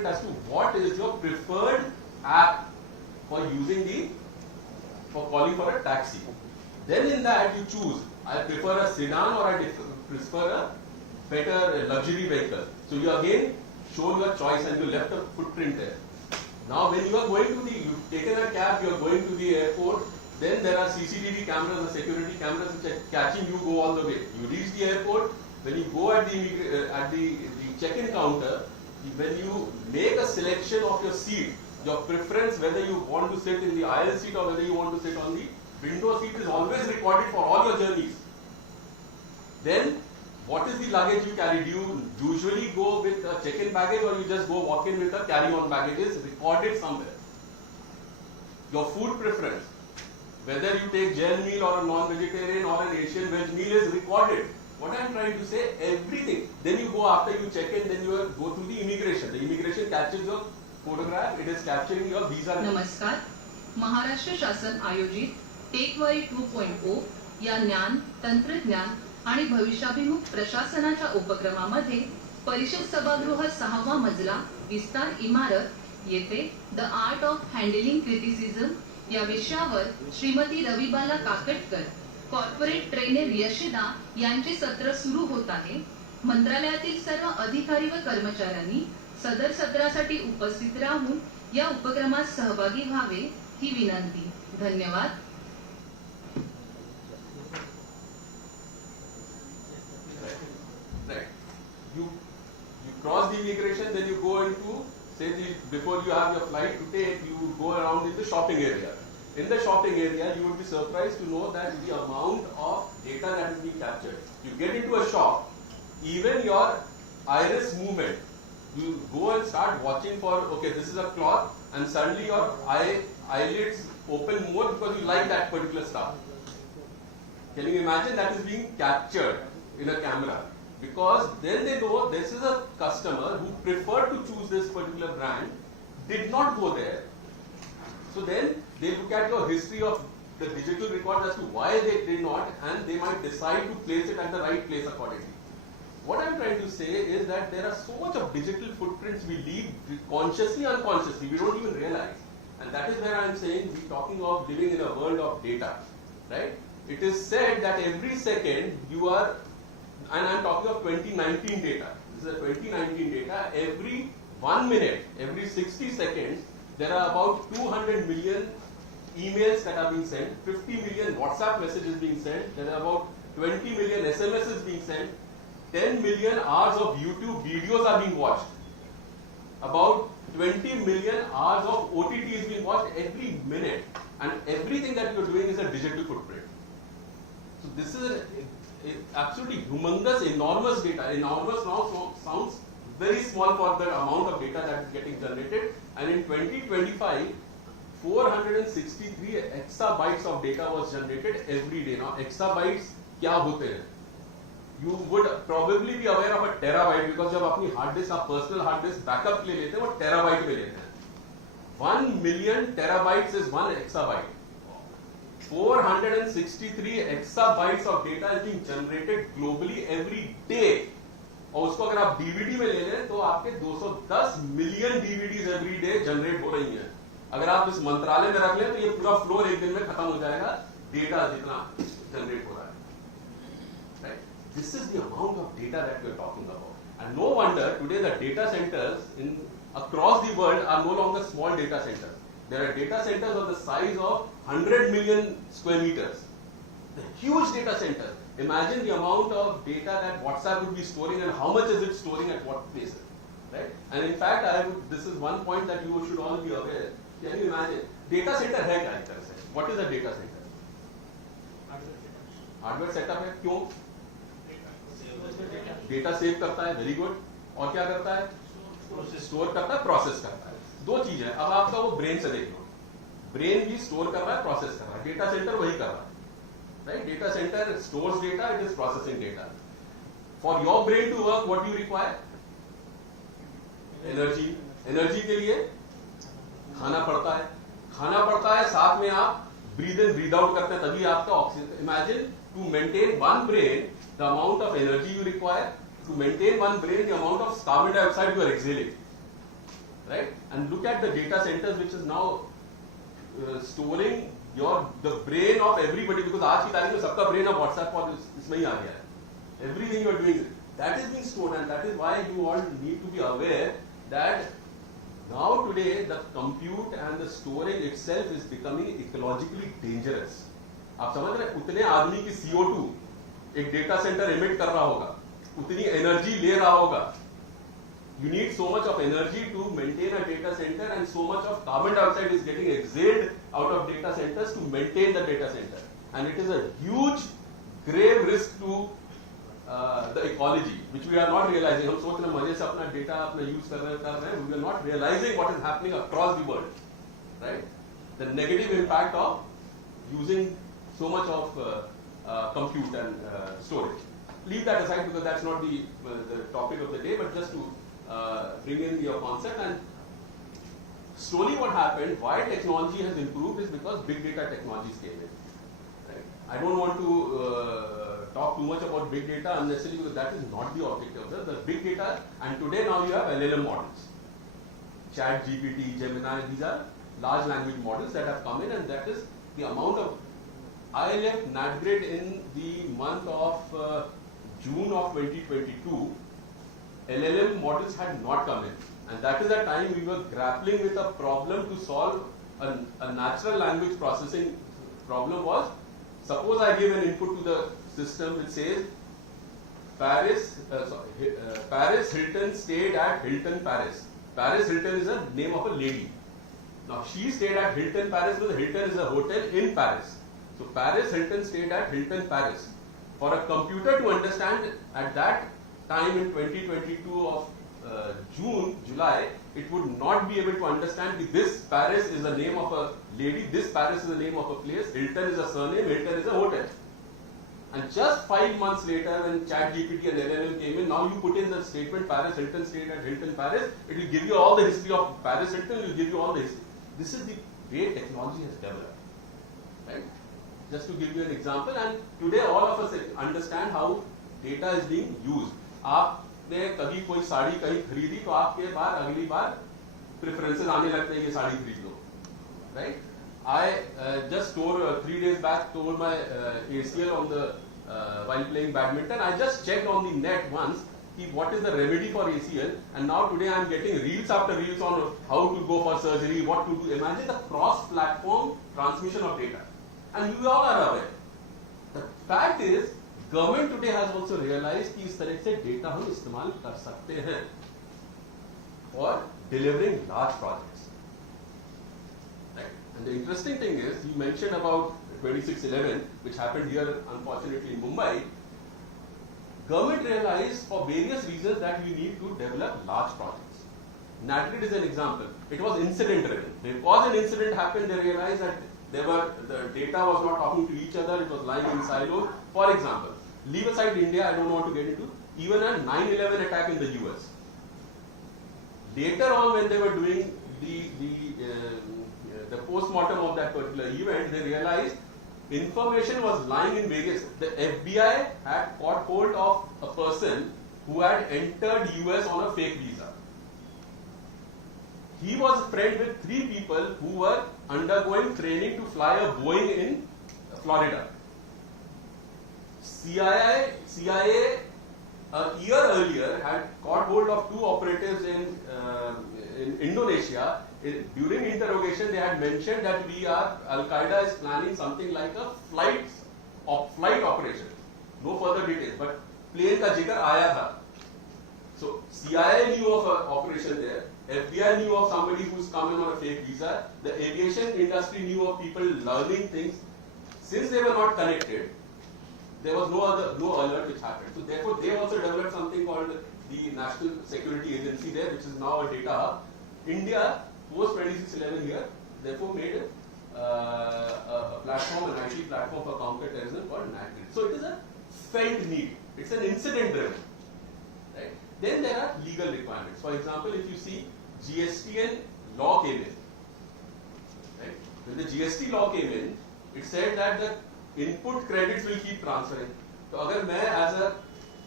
footprint as to what is your preferred app for using for calling for a taxi. Then in that you choose, I prefer a sedan or I prefer a better luxury vehicle. So you again show your choice and you left a footprint there. Now when you are going to you've taken a cab, you are going to the airport, then there are CCTV cameras or security cameras which are catching you go all the way. You reach the airport, when you go at the check-in counter, when you make a selection of your seat, your preference whether you want to sit in the aisle seat or whether you want to sit on the window seat is always recorded for all your journeys. Then what is the luggage you carry? Do you usually go with a check-in baggage or you just go walk in with a carry-on baggage? Is recorded somewhere. Your food preference, whether you take gel meal or a non-vegetarian or an Asian veg meal is recorded. What I am trying to say, everything. Then you go after you check in, then you go through the immigration. The immigration captures your photograph, it is capturing your visa. नमस्कार, महाराष्ट्र शासन आयोजित टेकवरी 2.0 या ज्ञान, तंत्रज्ञान आणि भविष्याभिमुख प्रशासनाच्या उपक्रमामध्ये परिषद सभागृह 6वा मजला विस्तार इमारत येथे the art of handling criticism या विषयावर श्रीमती रविबाला काकटकर, कॉर्पोरेट ट्रेनर यशिदा यांचे सत्र सुरू होत आहे. मंत्रालयातील सर्व अधिकारी व कर्मचाऱ्यांनी सदर सत्रासाठी उपस्थित राहून या उपक्रमात सहभागी व्हावे ही विनंती. धन्यवाद. You cross the immigration, then you go into, say, before you have your flight to take, you go around in the shopping area. In the shopping area, you would be surprised to know that the amount of data that is being captured. You get into a shop, even your iris movement, you go and start watching for, okay, this is a cloth, and suddenly your eyelids open more because you like that particular stuff. Can you imagine that is being captured in a camera? Because then they know this is a customer who preferred to choose this particular brand, did not go there. So then they look at your history of the digital records as to why they did not, and they might decide to place it at the right place accordingly. What I'm trying to say is that there are so much of digital footprints we leave consciously, unconsciously, we don't even realize. And that is where I'm saying we're talking of living in a world of data, right? It is said that every second you are, and I'm talking of 2019 data. This is a 2019 data. Every 1 minute, every 60 seconds, there are about 200 million emails that are being sent, 50 million WhatsApp messages being sent, there are about 20 million SMSs being sent, 10 million hours of YouTube videos are being watched, about 20 million hours of OTT is being watched every minute, and everything that you're doing is a digital footprint. So this is absolutely humongous, enormous data. Enormous now sounds very small for the amount of data that is getting generated, and in 2025, 463 exabytes of data was generated every day. Now, exabytes क्या होते हैं? You would probably be aware of a terabyte because जब अपनी hard disk, आप personal hard disk backup ले लेते हैं, वो terabyte में लेते हैं. 1 million terabytes is 1 exabyte. 463 exabytes of data is being generated globally every day. और उसको अगर आप DVD में ले लें तो आपके 210 million DVDs every day generate हो रही हैं. अगर आप इस मंत्रालय में रख लें तो ये पूरा फ्लोर एक दिन में खत्म हो जाएगा, डेटा जितना जनरेट हो रहा है. Right? This is the amount of data that we are talking about. And no wonder today the data centers across the world are no longer small data centers. There are data centers of the size of 100 million square meters. The huge data centers. Imagine the amount of data that WhatsApp would be storing and how much is it storing at what places, right? And in fact, this is one point that you should all be aware. Can you imagine? Data center है क्या एक तरह से? What is a data center? Hardware setup है. क्यों? Data save करता है, very good. और क्या करता है? Store करता है, process करता है. दो चीजें. अब आपका वो brain से देख लो. Brain भी store कर रहा है, process कर रहा है. Data center वही कर रहा है. Right? Data center stores data, it is processing data. For your brain to work, what do you require? Energy. Energy के लिए खाना पड़ता है. खाना पड़ता है, साथ में आप breathe in, breathe out करते हैं, तभी आपका oxygen. Imagine to maintain one brain, the amount of energy you require. To maintain one brain, the amount of carbon dioxide you are exhaling. right? And look at the data centers which is now storing the brain of everybody, because आज की तारीख में सबका brain of WhatsApp और इसमें ही आ गया है. Everything you are doing, that is being stored, and that is why you all need to be aware that now today the compute and the storage itself is becoming ecologically dangerous. आप समझ रहे हैं, उतने आदमी की CO2 एक data centre emit कर रहा होगा, उतनी एनर्जी ले रहा होगा. You need so much of energy to maintain a data center, and so much of carbon dioxide is getting exhaled out of data centers to maintain the data center. And it is a huge, grave risk to the ecology, which we are not realizing. हम सोच रहे हैं मजे से अपना data अपना use कर रहे हैं. We are not realizing what is happening across the world, right? The negative impact of using so much of compute and storage. Leave that aside because that's not the topic of the day, but just to bring in your concept. And slowly what happened, why technology has improved, is because big data technologies came in. Right? I don't want to talk too much about big data unnecessarily, because that is not the objective of the big data. And today now you have LLM models, Chat GPT, Gemini. These are large language models that have come in, and that is the amount of. I left NatGrid in the month of June of 2022. LLM models had not come in, and that is the time we were grappling with a problem to solve a natural language processing problem. Was, suppose I give an input to the system which says Paris Hilton stayed at Hilton Paris. Paris Hilton is a name of a lady. Now she stayed at Hilton Paris because Hilton is a hotel in Paris. So Paris Hilton stayed at Hilton Paris. For a computer to understand at that time in 2022 of July, it would not be able to understand that this Paris is the name of a lady, this Paris is the name of a place, Hilton is a surname, Hilton is a hotel. And just 5 months later, when Chat GPT and LLM came in, now you put in the statement Paris Hilton stayed at Hilton Paris, it will give you all the history of Paris Hilton, it will give you all the history. This is the way technology has developed. Right? Just to give you an example, and today all of us understand how data is being used. आपने कभी कोई साड़ी कहीं खरीदी तो आपके बार अगली बार preferences आने लगते हैं, ये साड़ी खरीद लो, right? I just tore 3 days back tore my ACL on the while playing badminton. I just checked on the net once what is the remedy for ACL, and now today I am getting reels after reels on how to go for surgery, what to do. Imagine the cross-platform transmission of data, and you all are aware. The fact is, government today has also realized कि इस तरह से data हम इस्तेमाल कर सकते हैं for delivering large projects. Right? And the interesting thing is, you mentioned about 2611, which happened here unfortunately in Mumbai. Government realized for various reasons that we need to develop large projects. NatGrid is an example. It was incident driven. Because an incident happened, they realized that the data was not talking to each other, it was lying in silos. For example, leave aside India, I don't want to get into, even a 9/11 attack in the US. Later on, when they were doing the post-mortem of that particular event, they realized information was lying in various. The FBI had caught hold of a person who had entered US on a fake visa. He was a friend with 3 people who were undergoing training to fly a Boeing in Florida. CIA a year earlier had caught hold of 2 operatives in Indonesia. During interrogation, they had mentioned that Al-Qaeda is planning something like a flight operation. No further details, but plane का जिक्र आया था. So CIA knew of an operation there. FBI knew of somebody who's coming on a fake visa. The aviation industry knew of people learning things. Since they were not connected, there was no alert which happened. So therefore, they also developed something called the National Security Agency there, which is now a data hub. India, post 2611 here, therefore made a platform, an IT platform for counter-terrorism called NatGrid. So it is a felt need. It's an incident driven. Right? Then there are legal requirements. For example, if you see GST law came in. Right? When the GST law came in, it said that the input credits will keep transferring. So अगर मैं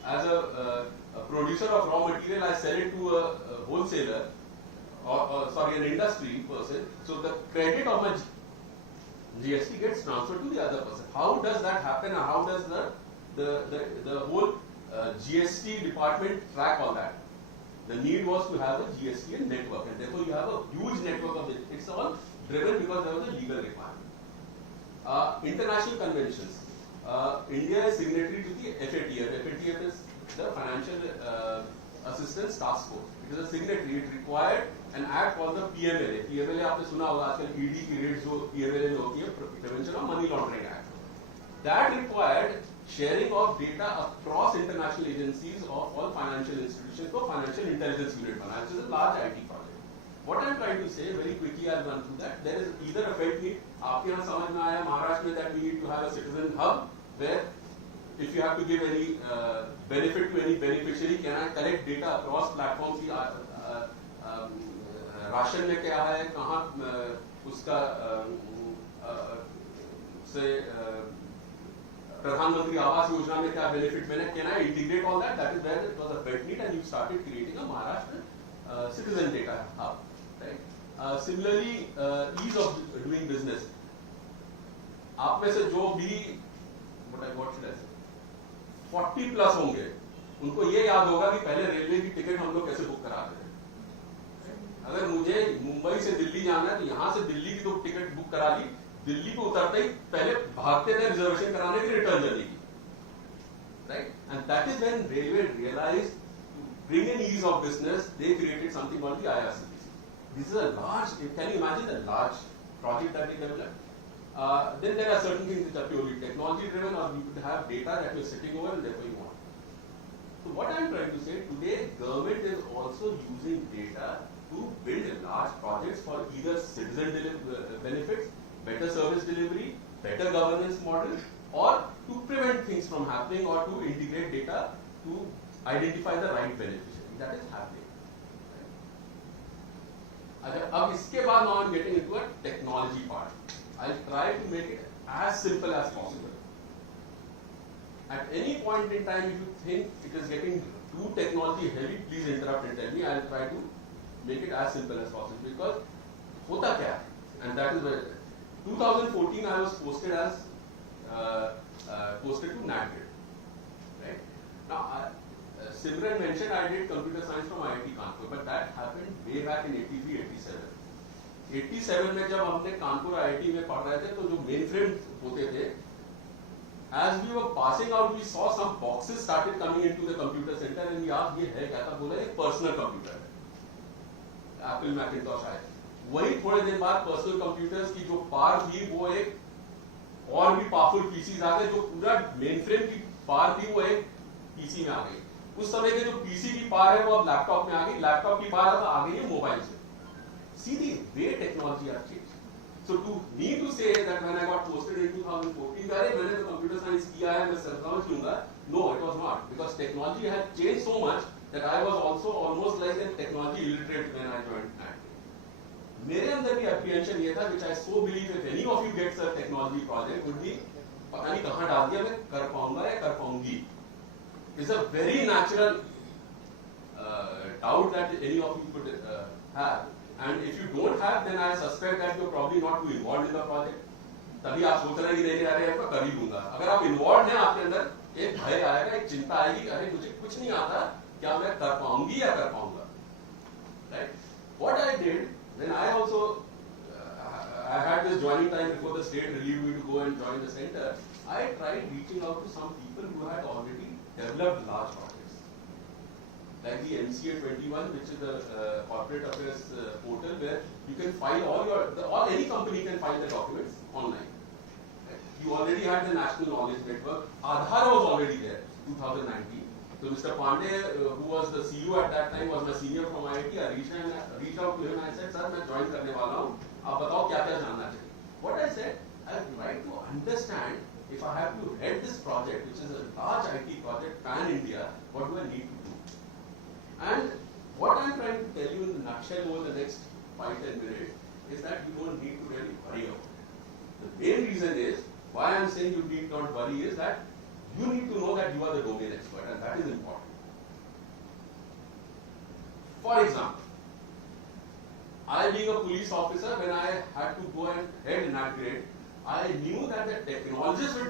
as a producer of raw material, I sell it to a wholesaler, or an industry person, so the credit of my GST gets transferred to the other person. How does that happen, and how does the whole GST department track all that? The need was to have a GST network, and therefore you have a huge network of it. It's all driven because there was a legal requirement. International conventions. India is signatory to the FATF. FATF is the Financial Assistance Task Force. It is a signatory. It required an act called the PMLA. PMLA आपने सुना होगा आजकल ED की rates जो PMLA में होती है, Prevention of Money Laundering Act. That required sharing of data across international agencies of all financial institutions for financial intelligence unit bana, which is a large IT project. What I am trying to say, very quickly I'll run through that. There is either a felt need, आपके यहाँ समझ में आया महाराष्ट्र में that we need to have a citizen hub where if you have to give any benefit to any beneficiary, can I collect data across platforms की ration में क्या है, कहाँ उसका से प्रधानमंत्री आवास योजना में क्या बेनिफिट मिले, can I integrate all that? That is where it was a felt need, and you started creating a Maharashtra citizen data hub. Right? Similarly, ease of doing business. आप में से जो भी what should I say 40 plus होंगे, उनको ये याद होगा कि पहले रेलवे की टिकट हम लोग कैसे बुक कराते थे. अगर मुझे मुंबई से दिल्ली जाना है तो यहाँ से दिल्ली की तो टिकट बुक करा ली, दिल्ली को उतरते ही पहले भागते थे रिजर्वेशन कराने के लिए रिटर्न जर्नी की. Right? And that is when railway realized to bring in ease of business, they created something called the IRCTC. This is a large, can you imagine a large project that they developed? Then there are certain things which are purely technology driven, or you could have data that you're sitting over and therefore you want. So what I'm trying to say, today government is also using data to build large projects for either citizen benefits, better service delivery, better governance model, or to prevent things from happening, or to integrate data to identify the right beneficiary. That is happening. अब इसके बाद now I'm getting into a technology part. I'll try to make it as simple as possible. At any point in time, if you think it is getting too technology heavy, please interrupt and tell me. I'll try to make it as simple as possible, because hota kya hai? And that is where 2014 I was posted as posted to NATGRID. Right? Now, Simran mentioned I did computer science from IIT Kanpur, but that happened way back in 83, 87. 87 में जब हमने Kanpur IIT में पढ़ रहे थे, तो जो main frame होते थे, as we were passing out, we saw some boxes started coming into the computer center, and we asked, ये है क्या था? बोला एक personal computer है, Apple Macintosh है. वही थोड़े दिन बाद पर्सनल कंप्यूटर्स की जो पार थी, वो एक और भी पावरफुल पीसीज आ गए, जो पूरा मेन फ्रेम की पार थी वो एक पीसी में आ गई. उस समय के जो पीसी की पार है वो अब लैपटॉप में आ गई, लैपटॉप की पार अब आ गई है मोबाइल से. See the way technology has changed. So to me to say that when I got posted in 2014, अरे मैंने तो कंप्यूटर साइंस किया है, मैं समझ लूंगा. No, it was not, because technology had changed so much that I was also almost like a technology illiterate when I joined NATGRID. मेरे अंदर भी apprehension ये था, which I so believe if any of you gets a technology project, would be पता नहीं कहाँ डाल दिया, मैं कर पाऊंगा या कर पाऊंगी. It's a very natural doubt that any of you could have. And if you don't have, then I suspect that you're probably not too involved in the project. तभी आप सोच रहे हैं कि नहीं अरे मैं कर ही लूंगा. अगर आप involved हैं, आपके अंदर एक भय आएगा, एक चिंता आएगी, अरे मुझे कुछ नहीं आता, क्या मैं कर पाऊंगी या कर पाऊंगा. Right? What I did, then I also I had this joining time before the state relieved me to go and join the center. I tried reaching out to some people who had already developed large projects, like the MCA 21, which is the corporate affairs portal where you can file all any company can file the documents online. Right? You already had the National Knowledge Network. Aadhaar was already there, 2019. So Mr. Pandey, who was the CEO at that time, was my senior from IIT. I reached out to him and I said, "Sir, मैं join करने वाला हूँ. आप बताओ क्या क्या जानना चाहिए." What I said, I would like to understand if I have to head this project, which is a large IT project, pan India, what do I need to do? And what I'm trying to tell you in a nutshell over the next 5-10 minutes is that you don't need to really worry about it. The main reason is why I'm saying you need not worry is that you need to know that you are the domain expert, and that is important. For example, I being a police officer, when I had to go and head in that grade, I knew that the technologists will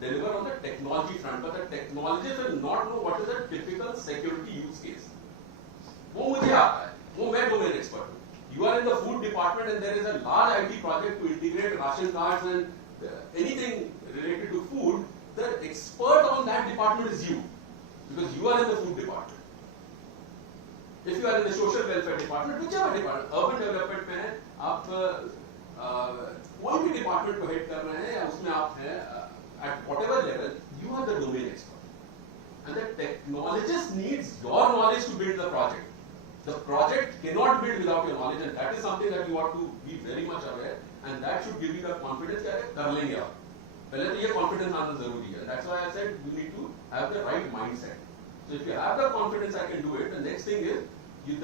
deliver on the technology front, but the technologists will not know what is a typical security use case. वो मुझे आता है, वो मैं domain expert हूँ. You are in the food department and there is a large IT project to integrate ration cards and anything related to food. The expert on that department is you, because you are in the food department. If you are in the social welfare department, whichever department, urban development में है, आप कोई भी department को head कर रहे हैं या उसमें आप हैं, at whatever level, you are the domain expert. And the technologist needs your knowledge to build the project. The project cannot build without your knowledge, and that is something that you ought to be very much aware, and that should give you the confidence that कर लेंगे आप. पहले तो ये confidence आना जरूरी है. That's why I said you need to have the right mindset. So if you have the confidence, I can do it. The next thing is,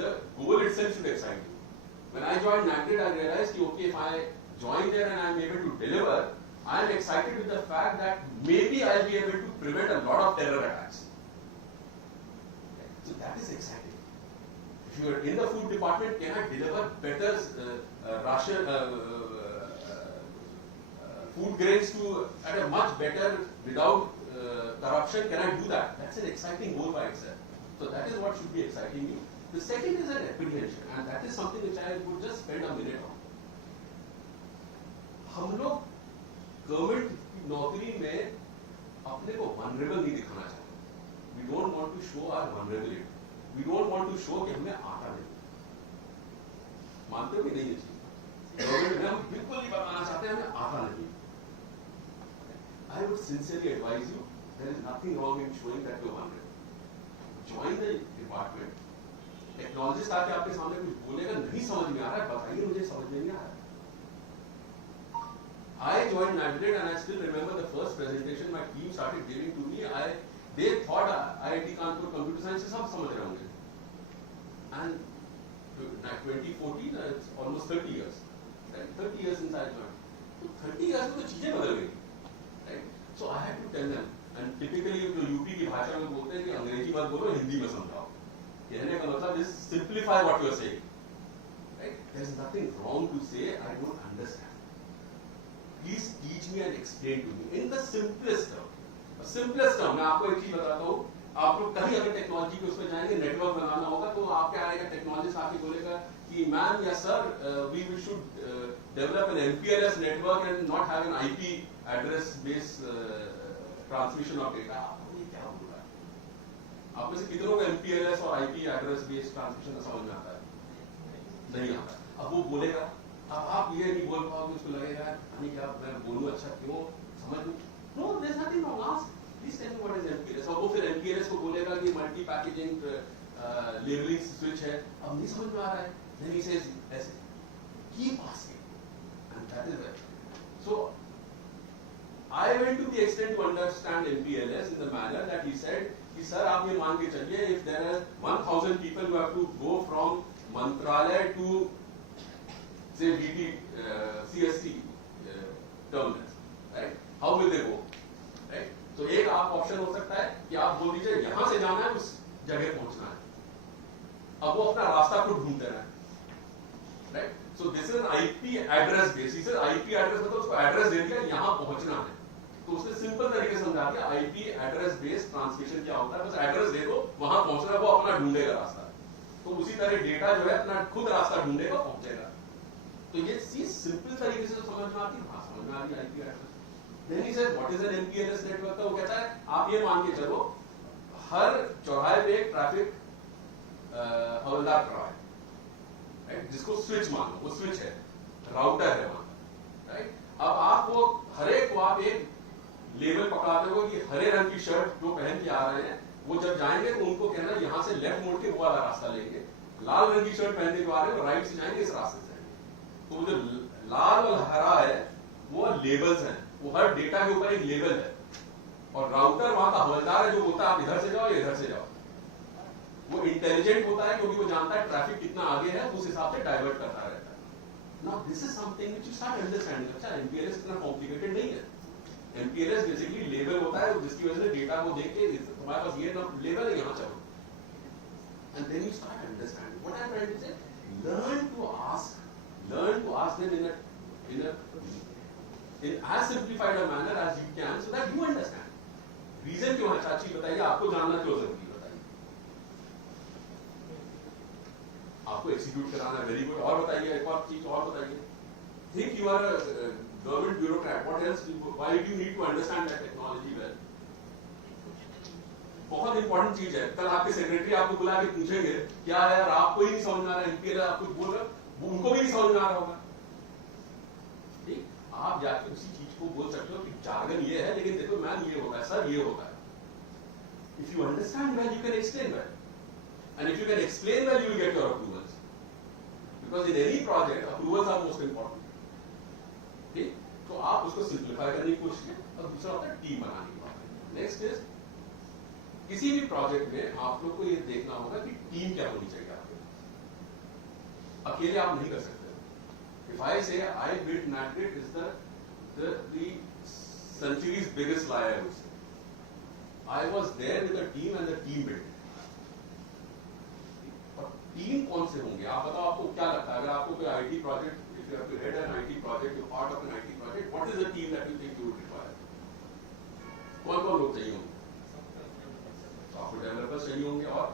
the goal itself should excite you. When I joined NACDED, I realized that okay, if I join there and I am able to deliver, I am excited with the fact that maybe I will be able to prevent a lot of terror attacks. So that is exciting. If you are in the food department, can I deliver better food grains to at a much better without corruption? Can I do that? That's an exciting goal by itself. So that is what should be exciting you. The second is an apprehension, and that is something which I would just spend a minute on. हम लोग government की नौकरी में अपने को vulnerable नहीं दिखाना चाहते. We don't want to show our vulnerability. We don't want to show कि हमें आता नहीं. मानते हो कि नहीं ये चीज? गवर्नमेंट में हम बिल्कुल नहीं बताना चाहते हमें आता नहीं. I would sincerely advise you, there is nothing wrong in showing that you are vulnerable. Join the department. Technologist आके आपके सामने कुछ बोलेगा, नहीं समझ में आ रहा है, बताइए मुझे समझ में नहीं आ रहा है. I joined NACDED and I still remember the first presentation my team started giving to me. They thought IIT Kanpur computer science से सब समझ रहे होंगे. And 2014, it's almost 30 years. Right? 30 years since I joined. So 30 years में तो चीजें बदल गई. Right? So I had to tell them. And typically जो यूपी की भाषा में बोलते हैं कि अंग्रेजी मत बोलो, हिंदी में समझाओ. कहने का मतलब is simplify what you are saying. Right? There is nothing wrong to say I don't understand. Please teach me and explain to me in the simplest term. Simplest term. मैं आपको एक चीज बताता हूँ. आप लोग कहीं अगर टेक्नोलॉजी के उसमें जाएंगे, नेटवर्क बनाना होगा, तो आपके आएगा टेक्नोलॉजिस्ट आके बोलेगा कि मैम या sir we should develop an MPLS network and not have an IP address based transmission of data. आपको ये क्या बोल रहा है? आप में से कितनों को MPLS और IP address based transmission समझ में आता है? नहीं आता. अब वो बोलेगा, अब आप ये नहीं बोल पाओगे, उसको लगेगा नहीं क्या मैं बोलूं, अच्छा क्यों समझ लूं. No, there's nothing wrong. Ask. Please tell me what is MPLS. और वो फिर MPLS को बोलेगा कि मल्टी पैकेजिंग लेबलिंग स्विच है. अब नहीं समझ में आ रहा है. Then he says ऐसे. Keep asking. And that is it. So I went to the extent to understand MPLS in the manner that he said कि सर आप ये मान के चलिए, if there are 1,000 people who have to go from Mantralaya to say BT CST terminals, right? How will they go? Right? So एक आप option हो सकता है कि आप बोल दीजिए यहाँ से जाना है, उस जगह पहुंचना है. अब वो अपना रास्ता खुद ढूंढते हैं. Right? So this is an IP address base. He says IP address मतलब उसको एड्रेस दे दिया, यहाँ पहुंचना है. तो उसने सिंपल तरीके से समझा दिया IP एड्रेस बेस्ड ट्रांसमिशन क्या होता है. बस एड्रेस दे दो, वहां पहुंचना है, वो अपना ढूंढेगा रास्ता. तो उसी तरह डेटा जो है अपना खुद रास्ता ढूंढेगा, पहुंचेगा. तो ये चीज सिंपल तरीके से समझ में आती है. हाँ समझ में आ रही है IP address. Then he says what is an MPLS network? वो कहता है आप ये मान के चलो हर चौराहे पे एक ट्रैफिक हवलदार खड़ा है, राइट, जिसको स्विच मानो, वो स्विच है, राउटर है वहां, राइट. अब आप वो हर एक को आप एक लेबल पकड़ाते हो कि हरे रंग की शर्ट जो पहन के आ रहे हैं, वो जब जाएंगे तो उनको कहना यहाँ से लेफ्ट मोड़ के वो वाला रास्ता लेंगे. लाल रंग की शर्ट पहनने को आ रहे हैं, वो राइट से जाएंगे, इस रास्ते से जाएंगे. तो जो लाल और हरा है वो लेबल्स हैं, वो हर डेटा के ऊपर एक लेबल है. और राउटर वहां का हवलदार है जो बोलता है आप इधर से जाओ या इधर से जाओ. वो इंटेलिजेंट होता है क्योंकि वो जानता है ट्रैफिक कितना आगे है, उस हिसाब से डाइवर्ट करता रहता है. Now this is something which you start understanding. अच्छा एमपीएलएस इतना कॉम्प्लिकेटेड नहीं है. एमपीएलएस बेसिकली लेबल होता है जिसकी वजह से डेटा को देख के तुम्हारे पास ये लेबल है, यहाँ चलो. And then you start understanding what I am trying to say. Learn to in as simplified a manner as you can so that you understand. Reason क्यों है चाची बताइए, आपको जानना क्यों जरूरी बताइए. आपको execute कराना very good. और बताइए एक और चीज और बताइए. Think you are a government bureaucrat. What else? Why do you need to understand that technology well? बहुत इंपॉर्टेंट चीज है. कल आपके सेक्रेटरी आपको बुला के पूछेंगे क्या है यार आपको ही नहीं समझ में आ रहा है, एमपीएल आपको बोल रहा वो उनको भी नहीं समझ में आ रहा होगा. ठीक, आप जाके उसी चीज को बोल सकते हो कि जार्गन ये है लेकिन देखो मैम ये होगा सर ये होगा. If you understand well, you can explain well, and if you can explain well, you will get your approvals. Because in any project, approvals are most important. ठीक, तो आप उसको सिंप्लीफाई करने की कोशिश करें. और दूसरा होता है टीम बनाने की बात. नेक्स्ट इज किसी भी प्रोजेक्ट में आप लोग को ये देखना होगा कि टीम क्या होनी चाहिए आपके. अकेले आप नहीं कर सकते. If I say I built NatGrid is the century's biggest lie, I would say. I was there with the team and the team built. और टीम कौन से होंगे आप बताओ. आपको क्या लगता है अगर आपको कोई IT project, if you have to head an IT project, you're part of an IT project, what is the team that you think you would require? कौन कौन लोग चाहिए होंगे? सॉफ्टवेयर डेवलपर्स चाहिए होंगे और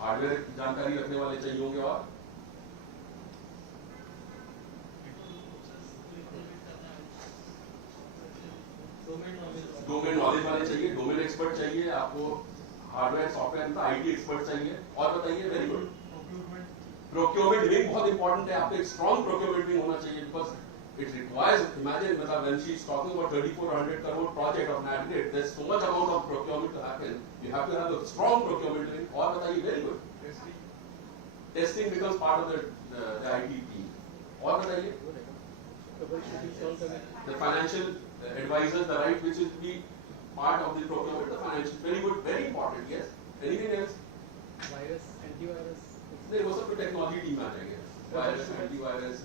हार्डवेयर जानकारी रखने वाले चाहिए होंगे और डोमेन नॉलेज वाले चाहिए, डोमेन एक्सपर्ट चाहिए आपको, हार्डवेयर सॉफ्टवेयर का IT एक्सपर्ट चाहिए. और बताइए. Very good. प्रोक्योरमेंट विंग बहुत इंपॉर्टेंट है. आपको एक स्ट्रॉन्ग प्रोक्योरमेंट विंग होना चाहिए because it requires, imagine when she is talking about 3,400 crore project of NatGrid, there's so much amount of procurement to happen. You have to have a strong procurement wing. और बताइए. very good. Testing becomes part of the IT team. और बताइए. The financial advisors, the right which is to be part of the procurement, the financial, very good, very important. Yes. Anything else? Virus, antivirus. नहीं वो सब technology team आ जाएंगे. Virus, antivirus,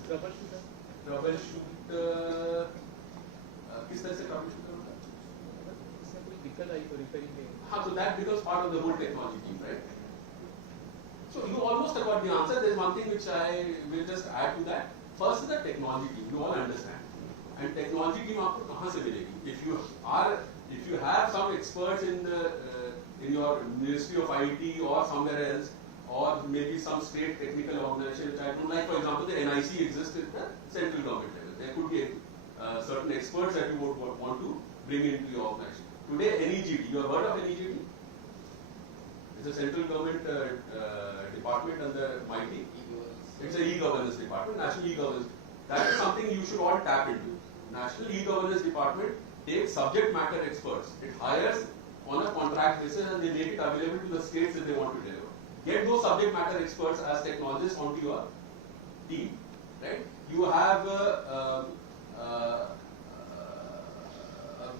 trouble shoot. किस तरह से trouble shoot होगा? इसमें कोई दिक्कत आई तो रिपेयरिंग के. हाँ, so that becomes part of the whole technology team, right? So you almost have got the answer. There's one thing which I will just add to that. First is the technology team. You all understand. And technology team आपको कहाँ से मिलेगी? If you have some experts in your Ministry of IT or somewhere else, or maybe some state technical organization which I don't like, for example, the NIC exists at the central government level. There could be certain experts that you would want to bring into your organization. Today, NEGD, you have heard of NEGD? It's a central government department under MIT. It's an e-governance department, national e-governance. That is something you should all tap into. National e-governance department takes subject matter experts. It hires on a contract basis and they make it available to the states that they want to deliver. Get those subject matter experts as technologists onto your team, right? You have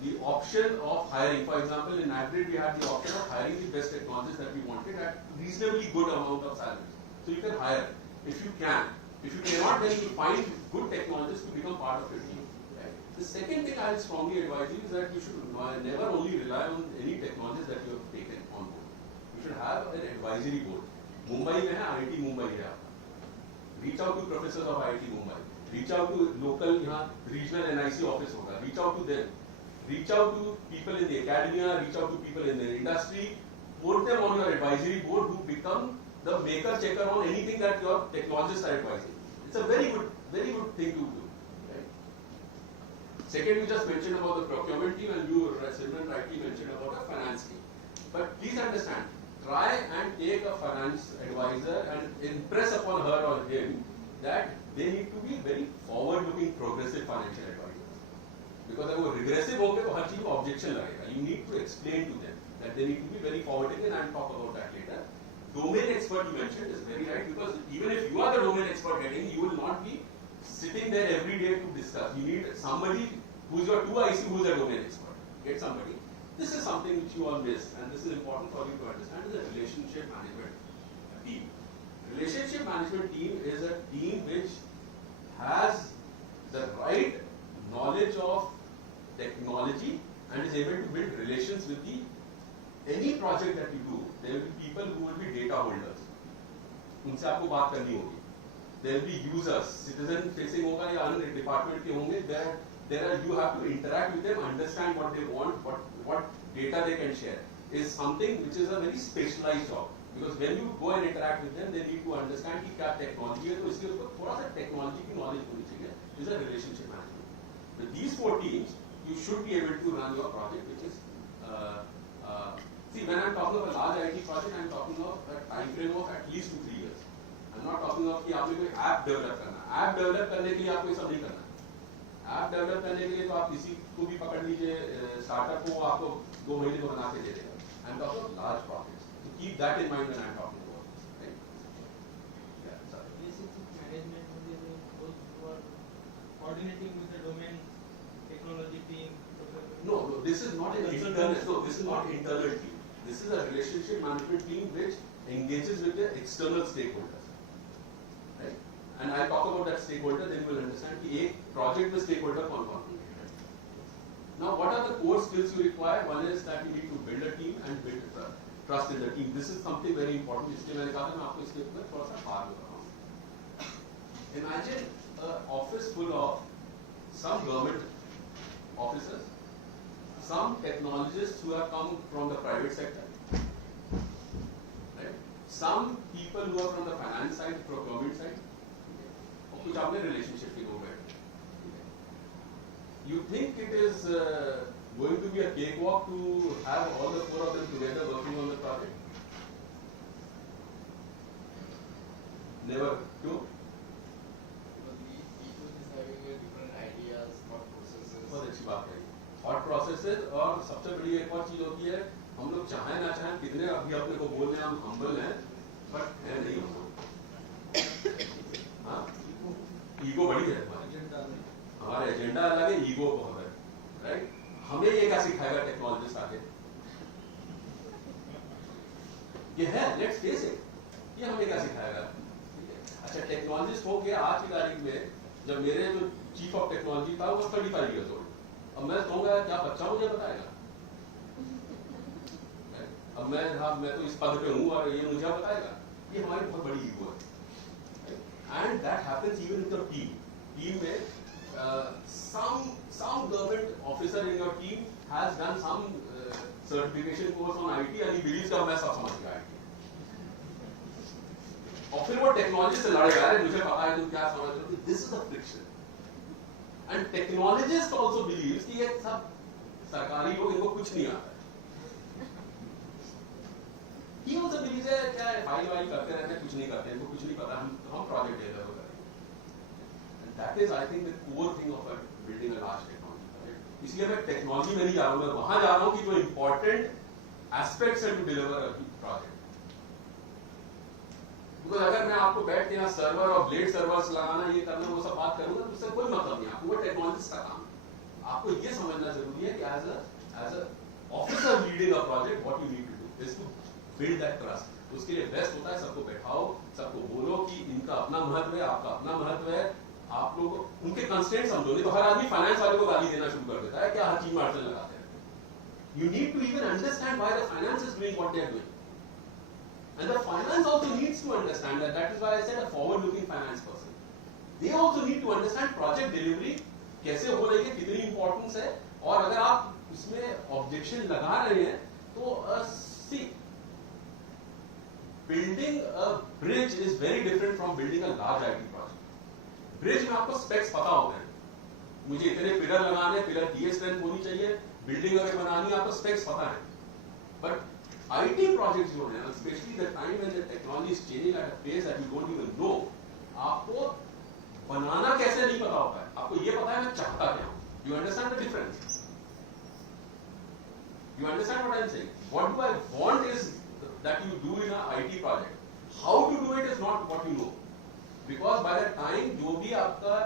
the option of hiring. For example, in NatGrid we had the option of hiring the best technologists that we wanted at reasonably good amount of salaries. So you can hire if you can. If you cannot, then you find good technologists to become part of your team. Right? The second thing I will strongly advise you is that you should never only rely on any technologist that you have taken on board. You should have an advisory board. Mumbai में है IIT Mumbai है आपका. Reach out to professors of IIT Mumbai. Reach out to local यहाँ regional NIC office होगा. Reach out to them. Reach out to people in the academia. Reach out to people in the industry. Put them on your advisory board who become the maker checker on anything that your technologists are advising. It's a very good thing to do. Right? Second, you just mentioned about the procurement team, and you, Simran, rightly mentioned about the finance team. But please understand, try and take a finance advisor and impress upon her or him that they need to be very forward-looking, progressive financial advisors. Because अगर वो regressive होंगे तो हर चीज को objection लगेगा. You need to explain to them that they need to be very forward-looking, and I'll talk about that later. Domain expert you mentioned is very right, because even if you are the domain expert heading, you will not be sitting there every day to discuss. You need somebody who is your 2IC who is a domain expert. Get somebody. This is something which you all miss, and this is important for you to understand, is a relationship management team. Relationship management team is a team which has the right knowledge of technology and is able to build relations with any project that you do. There will be people who will be data holders. उनसे आपको बात करनी होगी. there will be users, citizen facing होगा या अन्य department के होंगे. You have to interact with them, understand what they want, what data they can share. Is something which is a very specialized job. Because when you go and interact with them, they need to understand कि क्या technology है, तो इसलिए उसको थोड़ा सा technology की knowledge होनी चाहिए. Is a relationship management. With these 4 teams, you should be able to run your project, which is see, when I'm talking of a large IT project, I'm talking of a time frame of at least 2-3 years. I'm not talking of कि आपने कोई app develop करना. App develop करने के लिए आपको ये सब नहीं करना. ऐप डेवलप करने के लिए तो आप किसी को भी पकड़ लीजिए, स्टार्टअप को आपको 2 महीने में बना के दे देगा. I'm talking of large projects. So keep that in mind when I'm talking about this. Right? Yeah, sorry. Relationship management means those who are coordinating with the domain technology team. No, this is not an internal. No, this is not internal team. This is a relationship management team which engages with the external stakeholders. Right? And I'll talk about that stakeholder, then you will understand कि एक project में stakeholder कौन-कौन है. Now, what are the core skills you require? One is that you need to build a team and build trust in the team. This is something very important. इसलिए मैंने कहा था मैं आपको इसके ऊपर थोड़ा सा बात कर रहा हूँ. Imagine an office full of some government officers, some technologists who have come from the private sector, right? Some people who are from the finance side, procurement side, और कुछ आपने relationship के लोग हैं. You think it is going to be a cakewalk to have all the 4 of them together working on the project? Never. क्यों? Because each one is having a different ideas, thought processes. बहुत अच्छी बात है. Thought processes और सबसे बड़ी एक और चीज होती है, हम लोग चाहें ना चाहें कितने अभी अपने को बोल रहे हैं हम humble हैं, but है नहीं humble. हाँ? Ego बड़ी है हमारी. हमारा एजेंडा अलग है, ईगो बहुत है, राइट? हमें ये क्या सिखाएगा टेक्नोलॉजिस्ट आगे? ये है, लेट्स फेस इट, ये हमें क्या सिखाएगा? अच्छा, टेक्नोलॉजिस्ट हो गया आज की तारीख में, जब मेरे जो चीफ ऑफ टेक्नोलॉजी था वो 35 इयर्स ओल्ड, अब मैं कहूँगा क्या बच्चा मुझे बताएगा? अब मैं तो इस पद पे हूँ और ये मुझे बताएगा? ये हमारी बहुत बड़ी ईगो है. And that happens even in the team में. Some government officer in your team has done some certification course on IT and he believes that मैं सब समझ गया IT. और फिर वो टेक्नोलॉजी से लड़ेगा, अरे मुझे पता है तुम क्या समझ रहे हो. This is the friction. And technologist also believes कि ये सब सरकारी लोग इनको कुछ नहीं आता. He also believes है क्या है फाइल करते रहते हैं, कुछ नहीं करते, इनको कुछ नहीं पता, हम प्रोजेक्ट डेवलप करेंगे. That is, I think, the core thing of building a large technology project. इसलिए मैं टेक्नोलॉजी में नहीं जा रहा हूँ, मैं वहां जा रहा हूँ कि जो important aspects है to deliver a project. Because अगर मैं आपको बैठ के यहाँ सर्वर और ब्लेड सर्वर्स लगाना ये करना वो सब बात करूँगा तो उससे कोई मतलब नहीं. आपको वो टेक्नोलॉजिस्ट का काम. आपको ये समझना जरूरी है कि as a officer leading a project, what you need to do is to build that trust. उसके लिए बेस्ट होता है सबको बैठाओ, सबको बोलो कि इनका अपना महत्व है, आपका अपना महत्व है. आप लोग उनके कंस्ट्रेंट समझो, नहीं तो हर आदमी फाइनेंस वाले को गाली देना शुरू कर देता है, क्या हर चीज में अड़चन लगाते हैं. You need to even understand why the finance is doing what they are doing. And the finance also needs to understand that. That is why I said a forward-looking finance person. They also need to understand project delivery कैसे हो रही है, कितनी importance है, और अगर आप उसमें ऑब्जेक्शन लगा रहे हैं तो see, building a bridge is very different from building a large IT project. Bridge में आपको स्पेक्स पता होते हैं, मुझे इतने पिलर लगाने, पिलर की स्ट्रेंथ होनी चाहिए, बिल्डिंग अगर बनानी है आपको स्पेक्स पता है. बट आईटी प्रोजेक्ट्स जो हैं, specially the time when the technology is changing at a pace that you don't even know, आपको बनाना कैसे नहीं पता होता है. आपको ये पता है मैं चाहता क्या हूं. You understand the difference? You understand what I am saying? What do I want is that you do in a IT project. How to do it is not what you know. Because by the time जो भी आपका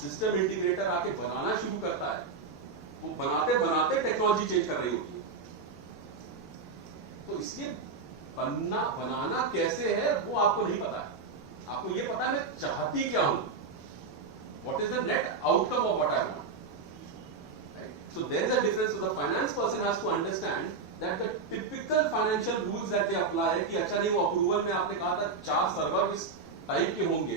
system integrator आके बनाना शुरू करता है, वो बनाते बनाते टेक्नोलॉजी चेंज कर रही होती है. तो इसलिए बनाना कैसे है वो आपको नहीं पता है. आपको ये पता है मैं चाहती क्या हूं. What is the net outcome of what I want? Right? So there is a difference. So the finance person has to understand that the typical financial rules that they apply है कि अच्छा नहीं वो अप्रूवल में आपने कहा था 4 server इस टाइप के होंगे,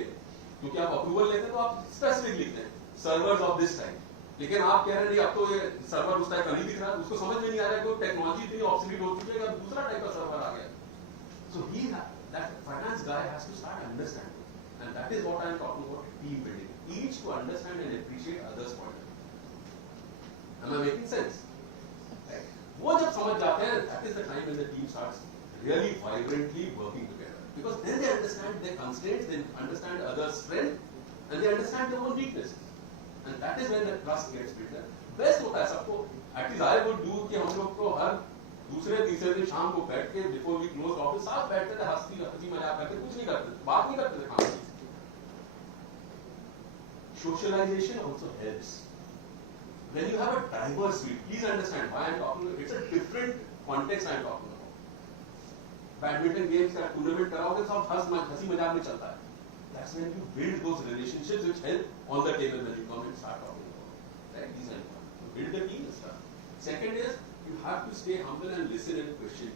क्योंकि आप अप्रूवल लेते हैं तो आप स्पेसिफिक लिखते हैं सर्वर्स ऑफ दिस टाइप, लेकिन आप कह रहे हैं नहीं अब तो ये सर्वर उस टाइप का नहीं दिख रहा, उसको समझ में नहीं आ रहा है कि टेक्नोलॉजी इतनी ऑब्सोलीट हो चुकी है कि दूसरा टाइप का सर्वर आ गया. So that finance guy has to start understanding, and that is what I am talking about, team building. Each to understand and appreciate others' point of view. Am I making sense? Right? वो जब समझ जाते हैं, that is the time when the team starts really vibrantly working together. Because then they understand their constraints, they understand others' strength, and they understand their own weaknesses. And that is when the trust gets built. Best होता है सबको. At least I would do कि हम लोग को हर दूसरे तीसरे दिन शाम को बैठ के बिफोर वी क्लोज ऑफिस साथ बैठते थे, हंसी मजाक करते, कुछ नहीं करते, बात नहीं करते थे काम की. Socialization also helps. When you have a diverse suite, please understand why I am talking. It's a different context I am talking about. Badminton games का टूर्नामेंट कराओगे सब हंसी मजाक में चलता है. That's when you build those relationships which help on the table when you come and start talking about. Right? These are important. So build the team and stuff. Second is you have to stay humble and listen and question.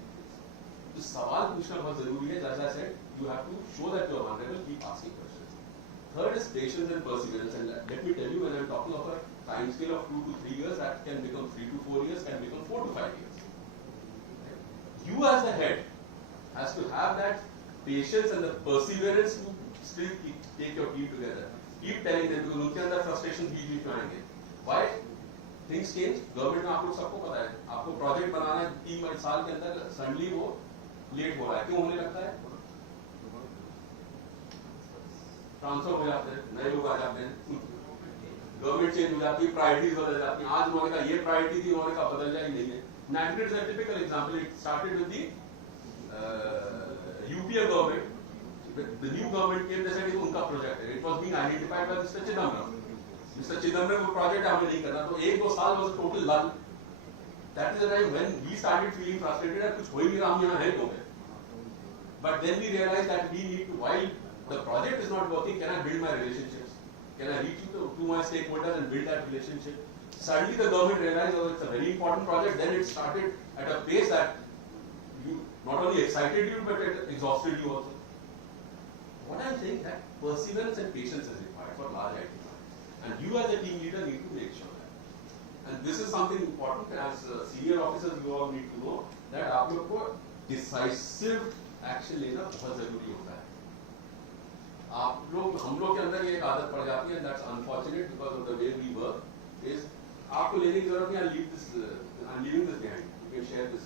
तो सवाल पूछना बहुत जरूरी है. As I said, you have to show that you are vulnerable. Keep asking questions. Third is patience and perseverance. And let me tell you, when I am talking of a time scale of 2 to 3 years, that can become 3 to 4 years, can become 4 to 5 years. You as the head has to have that patience and the perseverance to still take your team together. Keep telling them because उनके अंदर frustration बीच में आएंगे. Why? Things change. Government में आप लोग सबको पता है. आपको प्रोजेक्ट बनाना है 3 साल के अंदर, सडनली वो लेट हो रहा है. क्यों होने लगता है? ट्रांसफर हो जाते हैं, नए लोग आ जाते हैं, गवर्नमेंट चेंज हो जाती है, प्रायोरिटीज बदल जाती हैं. आज उन्होंने कहा ये प्रायोरिटी थी, उन्होंने कहा बदल जाए नहीं है. Nigeria is a typical example. It started with the UPA government. The new government came, they said उनका प्रोजेक्ट है. It was being identified by Mr. Chidambaram. Mr. Chidambaram को प्रोजेक्ट हमें नहीं करना, तो 1-2 साल was total lull. That is the time when we started feeling frustrated that कुछ हो ही नहीं रहा, हम यहाँ हैं क्यों? But then we realized that we need to, while the project is not working, can I build my relationships? Can I reach to my stakeholders and build that relationship? Suddenly the government realized, oh, it's a very important project. Then it started at a pace that you not only excited you, but it exhausted you also. What I'm saying that perseverance and patience is required for large IT projects, and you as a team leader need to make sure that. And this is something important as senior officers. You all need to know that आप लोग को decisive action लेना बहुत जरूरी होता है. आप लोग, हम लोग के अंदर ये एक आदत पड़ जाती है. That's unfortunate because of the way we work. Is आपको लेने की जरूरत नहीं. I'm leaving this behind. You can share this.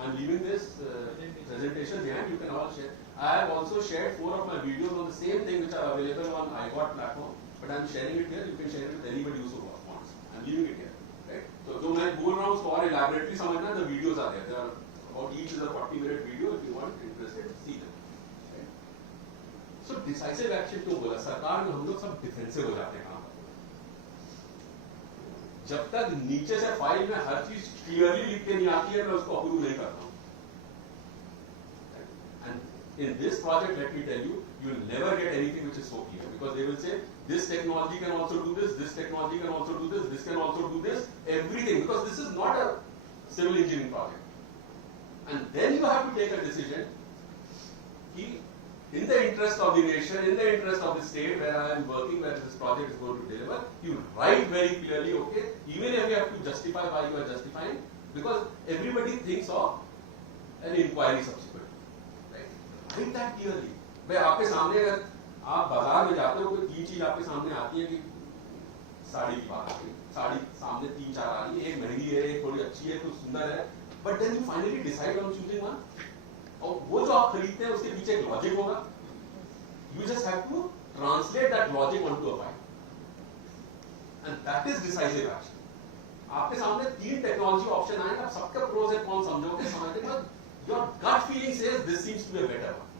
I'm leaving this presentation behind. You can all share. I have also shared 4 of my videos on the same thing which are available on iGot platform, but I'm sharing it here. You can share it with anybody who wants. I'm leaving it here, right? So जो मैं बोल रहा हूँ उसको और elaborately समझना. The videos are there. There are about each is a 40-minute video. If you want interested, see them. Right? So decisive action क्यों बोला? सरकार में हम लोग सब defensive हो जाते हैं काम. जब तक नीचे से फाइल में हर चीज क्लियरली लिख के नहीं आती है, मैं उसको अप्रूव नहीं करता हूं. And in this project, let me tell you, you will never get anything which is so clear, because they will say this technology can also do this technology can also do this can also do this, everything, because this is not a civil engineering project. And then you have to take a decision. In the interest of the nation, in the interest of the state where I am working, where this project is going to deliver, you write very clearly, okay, even if you have to justify why you are justifying, because everybody thinks of an inquiry subsequent. Right? Write that clearly. भाई आपके सामने अगर आप बाजार में जाते हो, कोई 3 चीज आपके सामने आती है कि साड़ी की बात आती है, साड़ी सामने 3-4 आ रही है, एक महंगी है, एक थोड़ी अच्छी है, कुछ सुंदर है, but then you finally decide on choosing one. और वो जो आप खरीदते हैं उसके पीछे एक लॉजिक होगा. You just have to translate that logic onto a file, and that is decisive action. आपके सामने 3 टेक्नोलॉजी ऑप्शन आएंगे, आप सबके प्रोस एंड कॉन्स समझोगे, समझने के बाद your gut feeling says this seems to be a better one.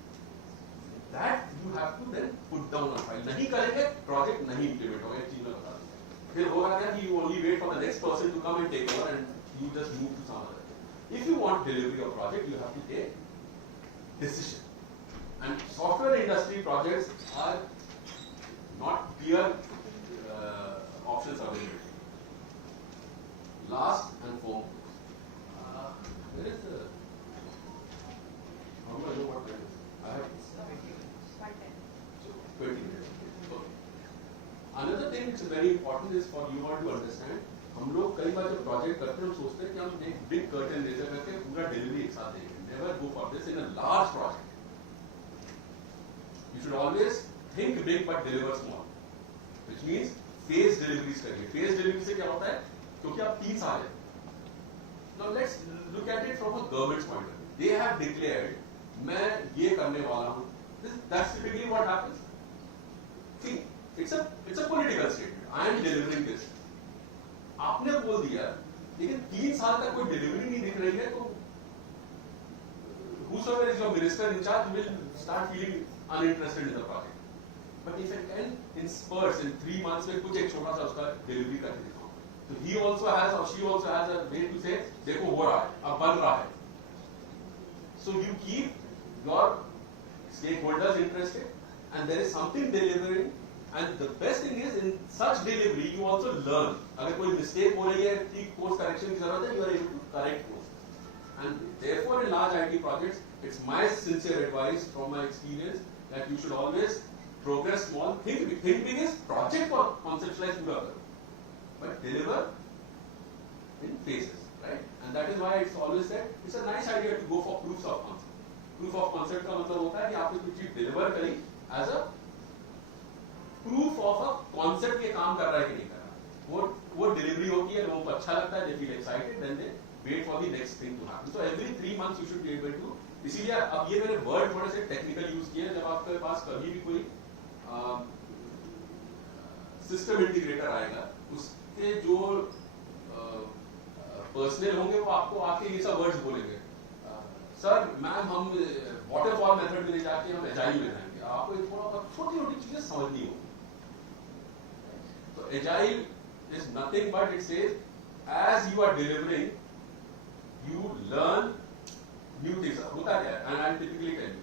That you have to then put down on file. नहीं करेंगे प्रोजेक्ट नहीं इंप्लीमेंट होगा. एक चीज मैं बता दूं, फिर होगा क्या कि you only wait for the next person to come and take over and you just move to some other. If you want delivery of project, you have to take decision. And software industry projects are not clear options available. Last and foremost, where is the? How do I know what time is? I have. 20 minutes. Okay. Another thing which is very important is for you all to understand. हम लोग कई बार जब project करते हैं हम सोचते हैं कि हम एक बिग कर्टन लेजर करके पूरा डिलीवरी एक साथ देंगे. Never go for this in a large project. You should always think big but deliver small. Which means phase deliveries करिए. Phase delivery से क्या होता है? क्योंकि आप 3 साल है. Now let's look at it from a government's point of view. They have declared मैं ये करने वाला हूँ. That's typically what happens. See, it's a political statement. I am delivering this. आपने बोल दिया, लेकिन 3 साल तक कोई डिलीवरी नहीं दिख रही है, तो whosoever is your minister in charge will start feeling uninterested in the project. But if it can in spurts in 3 months में कुछ एक छोटा सा उसका डिलीवरी कर देता हूँ, तो he also has or she also has a way to say, देखो हो रहा है, अब बन रहा है. So you keep your stakeholders interested, and there is something delivering. And the best thing is in such delivery you also learn. अगर कोई mistake हो रही है, ठीक course correction की जरूरत है, you are able to correct course. And therefore in large IT projects, it's my sincere advice from my experience that you should always progress small. Think big. Think big is project or conceptualize पूरा करो, but deliver in phases, right? And that is why it's always said it's a nice idea to go for proofs of concept. Proof of concept का मतलब होता है कि आपने कुछ चीज deliver करी as a proof of a concept ये काम कर रहा है कि नहीं कर रहा. वो डिलीवरी होती है, लोगों को अच्छा लगता है, they feel excited, then they wait for the next thing to happen. So every 3 months you should be able to. इसीलिए अब ये मैंने वर्ड थोड़े से टेक्निकल यूज किए. जब आपके पास कभी भी कोई सिस्टम इंटीग्रेटर आएगा, उसके जो पर्सनल होंगे वो आपको आके ये सब वर्ड्स बोलेंगे. सर मैम हम वाटरफॉल मेथड में जाके हम एजाइल में जाएंगे. आपको थोड़ा बहुत छोटी छोटी चीजें समझनी होगी. So agile is nothing but it says as you are delivering, you learn new things. होता क्या है? And I'll typically tell you.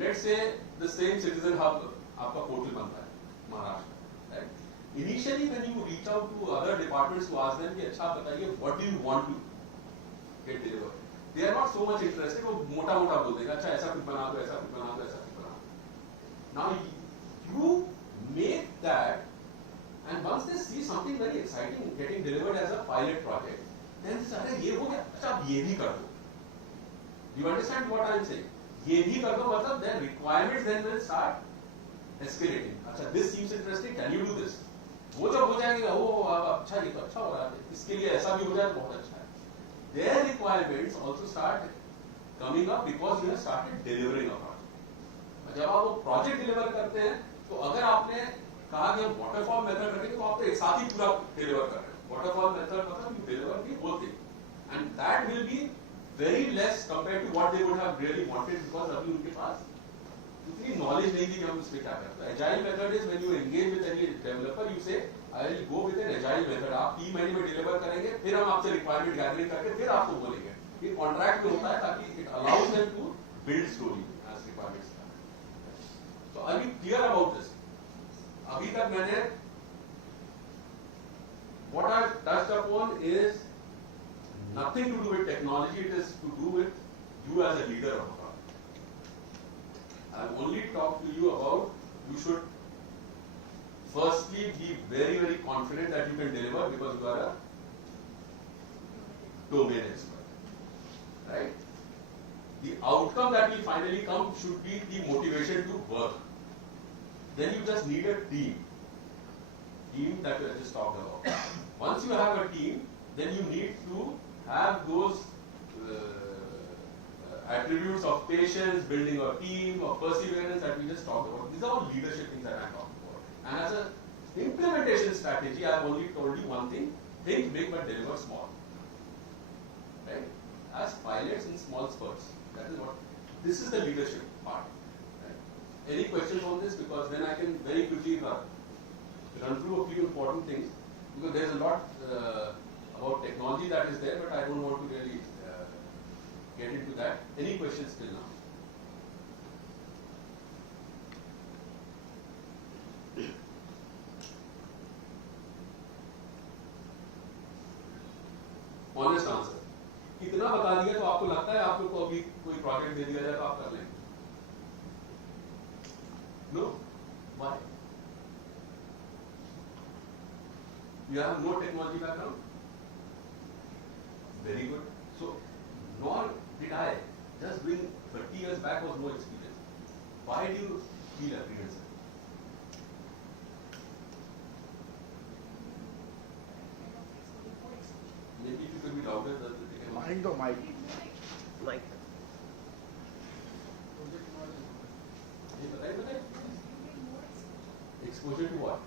Let's say the same citizen hub आपका पोर्टल बनता है Maharashtra, right? Initially when you reach out to other departments to ask them कि अच्छा बताइए what do you want to get delivered, they are not so much interested. वो मोटा मोटा बोल देंगे अच्छा ऐसा कुछ बना दो, ऐसा कुछ बना दो, ऐसा कुछ बना दो. Now you make that. And once they see something very exciting getting delivered as a pilot project, then they say, ये हो गया, अच्छा अब ये भी कर दो. You understand what I am saying? ये भी कर दो मतलब then requirements then will start escalating. अच्छा this seems interesting, can you do this? वो जब हो जाएगा, वो अच्छा ये तो अच्छा हो रहा है, इसके लिए ऐसा भी हो जाए तो बहुत अच्छा है. Their requirements also start coming up because you have started delivering a project. जब आप वो project deliver करते हैं, तो अगर आपने कहा कि हम वाटरफॉल मेथड रखेंगे तो आप तो एक साथ ही पूरा डिलीवर कर रहे हैं. वाटरफॉल मेथड मतलब you deliver the whole thing, and that will be very less compared to what they would have really wanted, because अभी उनके पास इतनी नॉलेज नहीं थी कि हम इसमें क्या करते हैं. Agile method is when you engage with any developer, you say I will go with an agile method. आप 3 महीने में डिलीवर करेंगे, फिर हम आपसे रिक्वायरमेंट गैदरिंग करके फिर आपको बोलेंगे. ये कॉन्ट्रैक्ट में होता है ताकि it allows them to build story as requirements. So I be clear about this. अभी तक मैंने what I touched upon is nothing to do with technology. It is to do with you as a leader of a project. I have only talked to you about you should firstly be very very confident that you can deliver because you are a domain expert, right? The outcome that will finally come should be the motivation to work. Then you just need a team that we just talked about. Once you have a team, then you need to have those attributes of patience, building a team, of perseverance that we just talked about. These are all leadership things that I'm talking about. And as an implementation strategy, I've only told you one thing: think big but deliver small. Right? As pilots in small spurts. That is what. This is the leadership part. Any questions on this? Because then I can very quickly run through a few important things. Because there is a lot about technology that is there, but I don't want to really get into that. Any questions till now? Honest answer. इतना बता दिया तो आपको लगता है आप लोग को अभी कोई प्रोजेक्ट दे दिया जाए तो आप कर लेंगे? No? You have no technology background? Very good. So, nor did I. Just being 30 years back was no experience. Why do you feel apprehensive? Maybe if you could be louder, that they can. Mind the mic. ये बताइए exposure to what?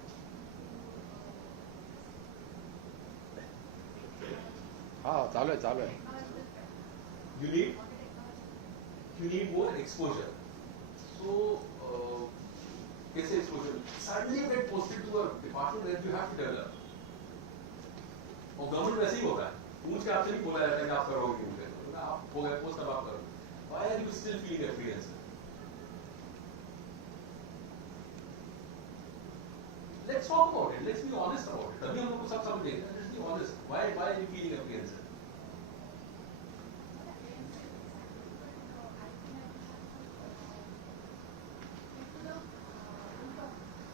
हाँ चालू है You need more exposure. So कैसे exposure? Suddenly you get posted to a department that you have to develop. और government वैसे ही होता है, पूछ के आपसे नहीं बोला जाता है कि आप करोगे क्यों करोगे, आप हो गए पोस्ट अब आप करोगे. Why are you still feeling apprehensive? Let's talk about it. Let's be honest about it. तभी हम लोग को सब समझेंगे. Let's be honest. Why are you feeling apprehensive?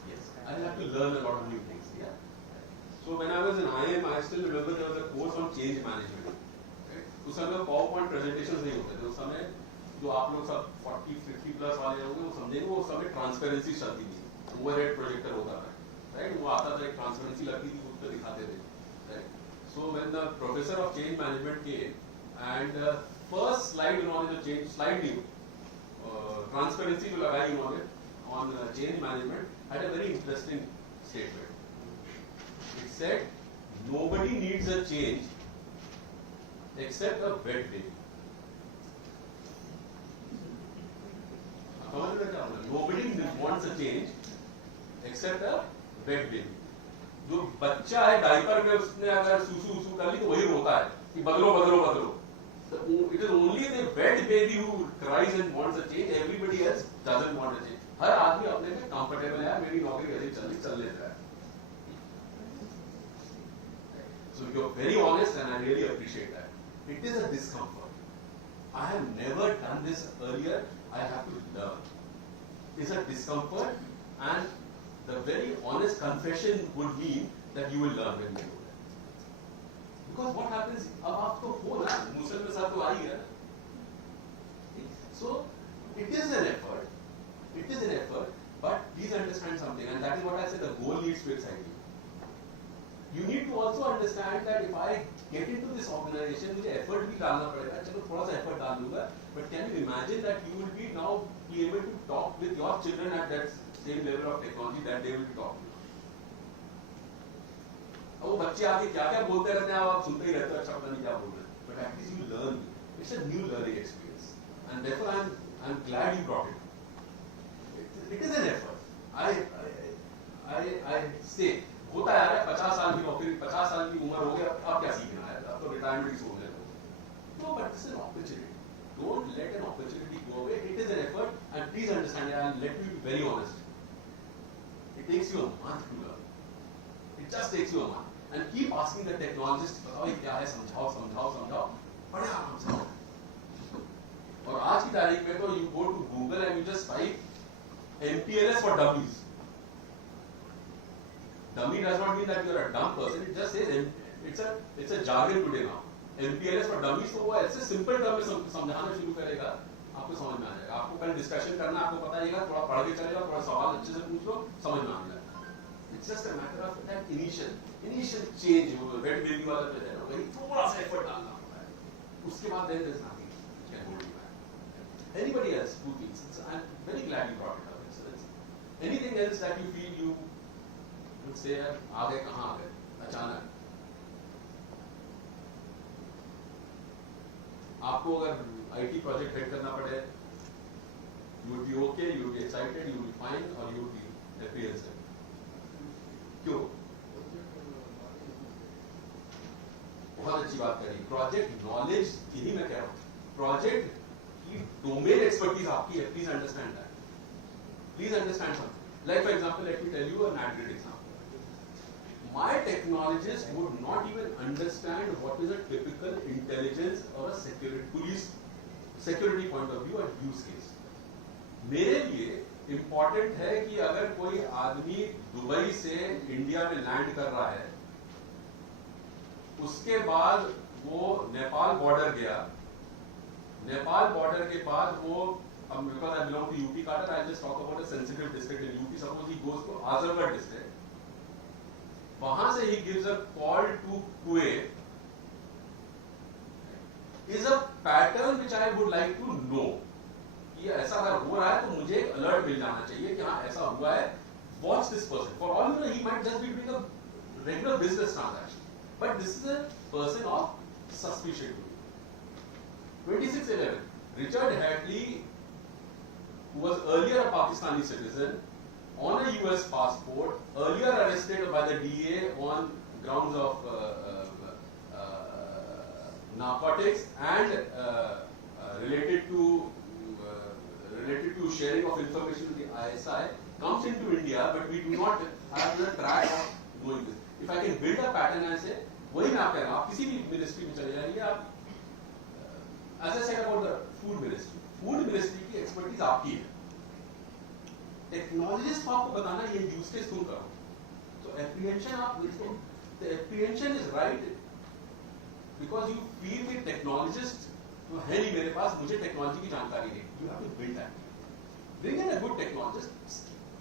Yes, I have to learn a lot of new things. Yeah. So when I was in IM, I still remember there was a course on change management. Right? उस समय PowerPoint presentations नहीं होते थे. उस समय जो आप लोग सब 40-50 प्लस वाले होंगे वो समझेंगे वो उस समय ट्रांसपेरेंसी चलती थी. ओवरहेड प्रोजेक्टर होता था. Right? वो आता था एक ट्रांसपेरेंसी लगती थी उस पर दिखाते थे. Right? So when the professor of change management came and first slide उन्होंने जो change slide दी transparency जो लगाई उन्होंने on change management had a very interesting statement. It said nobody needs a change except a wet baby. Nobody wants a change except a wet baby. जो बच्चा है diaper में उसने अगर सूसू कर ली तो वही रोता है कि बदलो बदलो बदलो. It is only the wet baby who cries and wants a change. Everybody else doesn't want a change. हर आदमी अपने में कंफर्टेबल है. मेरी नौकरी वैसे चल लेता है. So you're very honest and I really appreciate that. It is a discomfort. I have never done this earlier. I have to learn. It's a discomfort and the very honest confession would mean that you will learn when you do that. Because what happens, अब आप तो हो ना, मुसल में साथ तो आ ही है. So it is an effort. It is an effort, but please understand something, and that is what I said. The goal needs to excite you. You need to also understand that if I get into this organization, मुझे effort भी डालना पड़ेगा. चलो थोड़ा सा effort डाल दूँगा. But can you imagine that you will be now be able to talk with your children at that same level of technology that they will be talking. अब वो बच्चे आके क्या-क्या बोलते रहते हैं, आप सुनते ही रहते हो, अच्छा पता नहीं क्या बोल रहे हैं. But at least you learn. It's a new learning experience, and therefore I'm glad you brought it. It is an effort. I say होता है यार 50 साल की नौकरी 50 साल की उम्र हो गई अब क्या सीखना है, अब तो रिटायरमेंट की सोच रहे हो. No, but it's an opportunity. Don't let an opportunity go away. It is an effort, and please understand, and let me be very honest. It takes you a month to learn. It just takes you a month. And keep asking the technologist, बताओ ये क्या है, समझाओ. बड़े आराम से. और आज की तारीख में तो you go to Google and you just type MPLS for dummies. Dummy does not mean that you are a dumb person. It just says it's a jargon today now. MPLS for dummies तो वो ऐसे simple term में समझाना शुरू करेगा, आपको समझ में आ जाएगा. आपको कल डिस्कशन करना आपको पता रहेगा, थोड़ा पढ़ के चलेगा, थोड़ा सवाल अच्छे से पूछ लो, समझ में आ जाएगा. It's just a matter of that initial change. वो wet baby वाला जो है ना, वही थोड़ा सा effort डालना होता है. उसके बाद then there's nothing can hold you back. Anybody else who thinks? I'm very glad you brought it up. It's anything else that you feel you would say आ गए कहाँ आ गए अचानक. आपको अगर IT प्रोजेक्ट हेड करना पड़े, you would be okay, you would be excited, you would be fine, or you would be apprehensive. क्यों? बहुत अच्छी बात करी. प्रोजेक्ट नॉलेज यही मैं कह रहा हूँ. प्रोजेक्ट की डोमेन एक्सपर्टीज आपकी है. Please understand that. Please understand something. Like for example, let me tell you a NAT-GRID example. My technologist would not even understand what is a typical intelligence or a security point of view or use case. मेरे लिए important है कि अगर कोई आदमी Dubai से India में land कर रहा है उसके बाद वो नेपाल बॉर्डर गया, नेपाल बॉर्डर के बाद वो because I belong to UP cadre, I'll just talk about a sensitive district in UP. Suppose he goes to Azamgarh district, वहां से he gives a call to Kuwait. Is a pattern which I would like to know. कि ऐसा अगर हो रहा है तो मुझे एक अलर्ट मिल जाना चाहिए कि हाँ ऐसा हुआ है. Watch this person. For all you know, he might just be doing a regular business transaction, but this is a person of suspicion. 2611. Richard Hadley, who was earlier a Pakistani citizen, on a US passport, earlier arrested by the DA on grounds of narcotics and related to sharing of information with the ISI, comes into India, but we do not have the track of doing this. If I can build a pattern and say, वही मैं आप कह रहा हूँ, आप किसी भी ministry में चले जाइए, आप as I said about the food ministry की एक्सपर्टीज आपकी है. टेक्नोलॉजिस्ट को आपको बताना ये यूज केस तुम करो. तो एप्रीहेंशन आप देखो, the apprehension is right because you feel कि टेक्नोलॉजिस्ट तो है नहीं मेरे पास, मुझे टेक्नोलॉजी की जानकारी नहीं. You have to build that. Bring in a good technologist,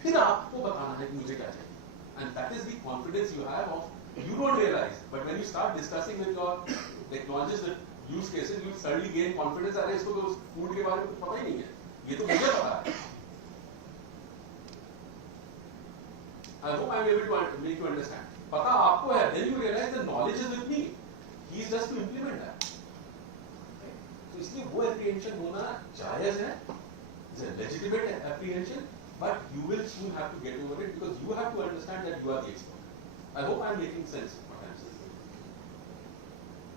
फिर आपको बताना है कि मुझे क्या चाहिए. And that is the confidence you have of, you don't realize, but when you start discussing with your technologist the use cases, you will suddenly gain confidence. अरे इसको तो फूड के बारे में कुछ पता ही नहीं है, ये तो मुझे पता है. I hope I am able to make you understand. पता आपको है, then you realize the knowledge is with me. He is just to implement that. तो इसलिए वो apprehension होना जायज है, it's a legitimate apprehension, but you will soon have to get over it because you have to understand that you are the expert. I hope I am making sense what I am saying.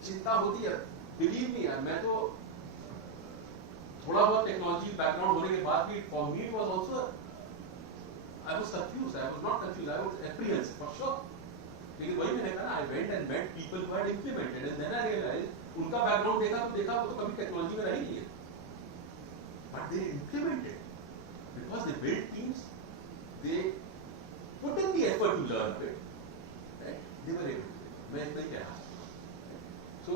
चिंता होती है, believe me, मैं तो थोड़ा बहुत technology background होने के बाद भी for me it was also, I was confused. I was not confused. I was apprehensive for sure. लेकिन वही मैंने कहा, I went and met people who had implemented, and then I realized उनका background देखा वो तो कभी टेक्नोलॉजी में रही नहीं है, but they implemented because they built teams, they put in the effort to learn it, right? They were able to. मैं इतना ही कह रहा हूँ. So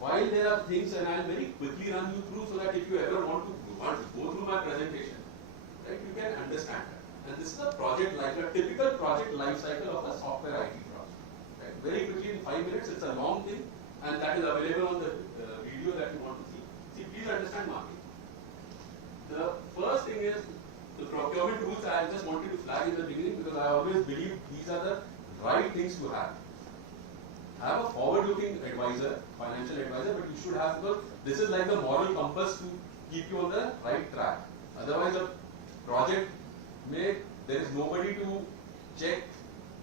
while there are things, and I'll very quickly run you through so that if you ever want to go through my presentation, right, you can understand that. And this is a project like a typical project life cycle of a software IT project. Right? Very quickly in 5 minutes, it's a long thing, and that is available on the video that you want to see. See, please understand marketing. The first thing is the procurement rules. I just wanted to flag in the beginning because I always believe these are the right things to have. Have a forward-looking advisor, financial advisor, but you should have, because this is like the moral compass to keep you on the right track. Otherwise, a project may, there is nobody to check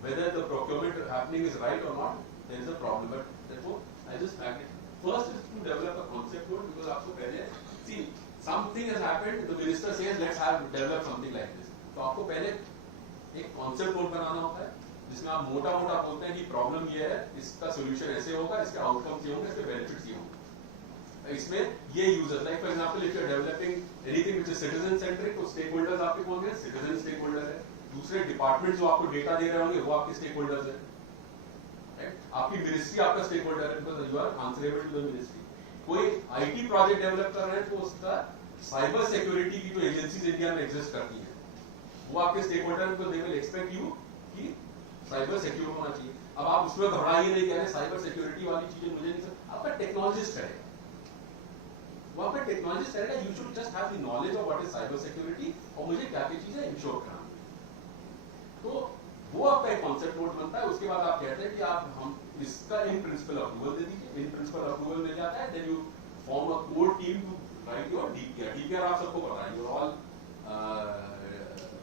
whether the procurement happening is right or not. There is a problem, but therefore I just flagged it. First is to develop a concept code, because आपको पहले, see, something has happened, the minister says let's develop something like this. तो आपको पहले एक concept code बनाना होता है, जिसमें आप मोटा बोलते हैं कि प्रॉब्लम ये है, इसका सोल्यूशन ऐसे होगा, इसके आउटकम्स ये होंगे, इसके बेनिफिट्स ये होंगे. इसमें ये users, like for example if you are developing anything which is citizen centric, तो स्टेक होल्डर्स आपके कौन हैं? सिटीजन स्टेक होल्डर है. दूसरे डिपार्टमेंट जो आपको डेटा दे रहे होंगे वो आपके स्टेक होल्डर्स हैं, राइट? आपकी मिनिस्ट्री आपका स्टेक होल्डर है, because you are answerable to the ministry. कोई आईटी प्रोजेक्ट डेवलप कर रहे हैं तो उसका साइबर सिक्योरिटी की जो एजेंसीज इंडिया में एग्जिस्ट करती हैं वो आपके स्टेक होल्डर हैं, दे विल एक्सपेक्ट यू कि साइबर सिक्योर होना चाहिए. अब आप उसमें घबराइए नहीं, कह रहे साइबर सिक्योरिटी वाली चीजें मुझे नहीं, आपका टेक्नोलॉजिस्ट करेगा, वो आपका टेक्नोलॉजिस्ट करेगा. You should just have the knowledge of what is cyber security और मुझे क्या क्या चीजें इंश्योर करानी. तो वो आपका एक कॉन्सेप्ट नोट बनता है. उसके बाद आप कहते हैं कि आप हम इसका इन प्रिंसिपल अप्रूवल दे दीजिए. इन प्रिंसिपल अप्रूवल मिल जाता है, then you form a core team to write your DPR. DPR आप सबको पता है, you are all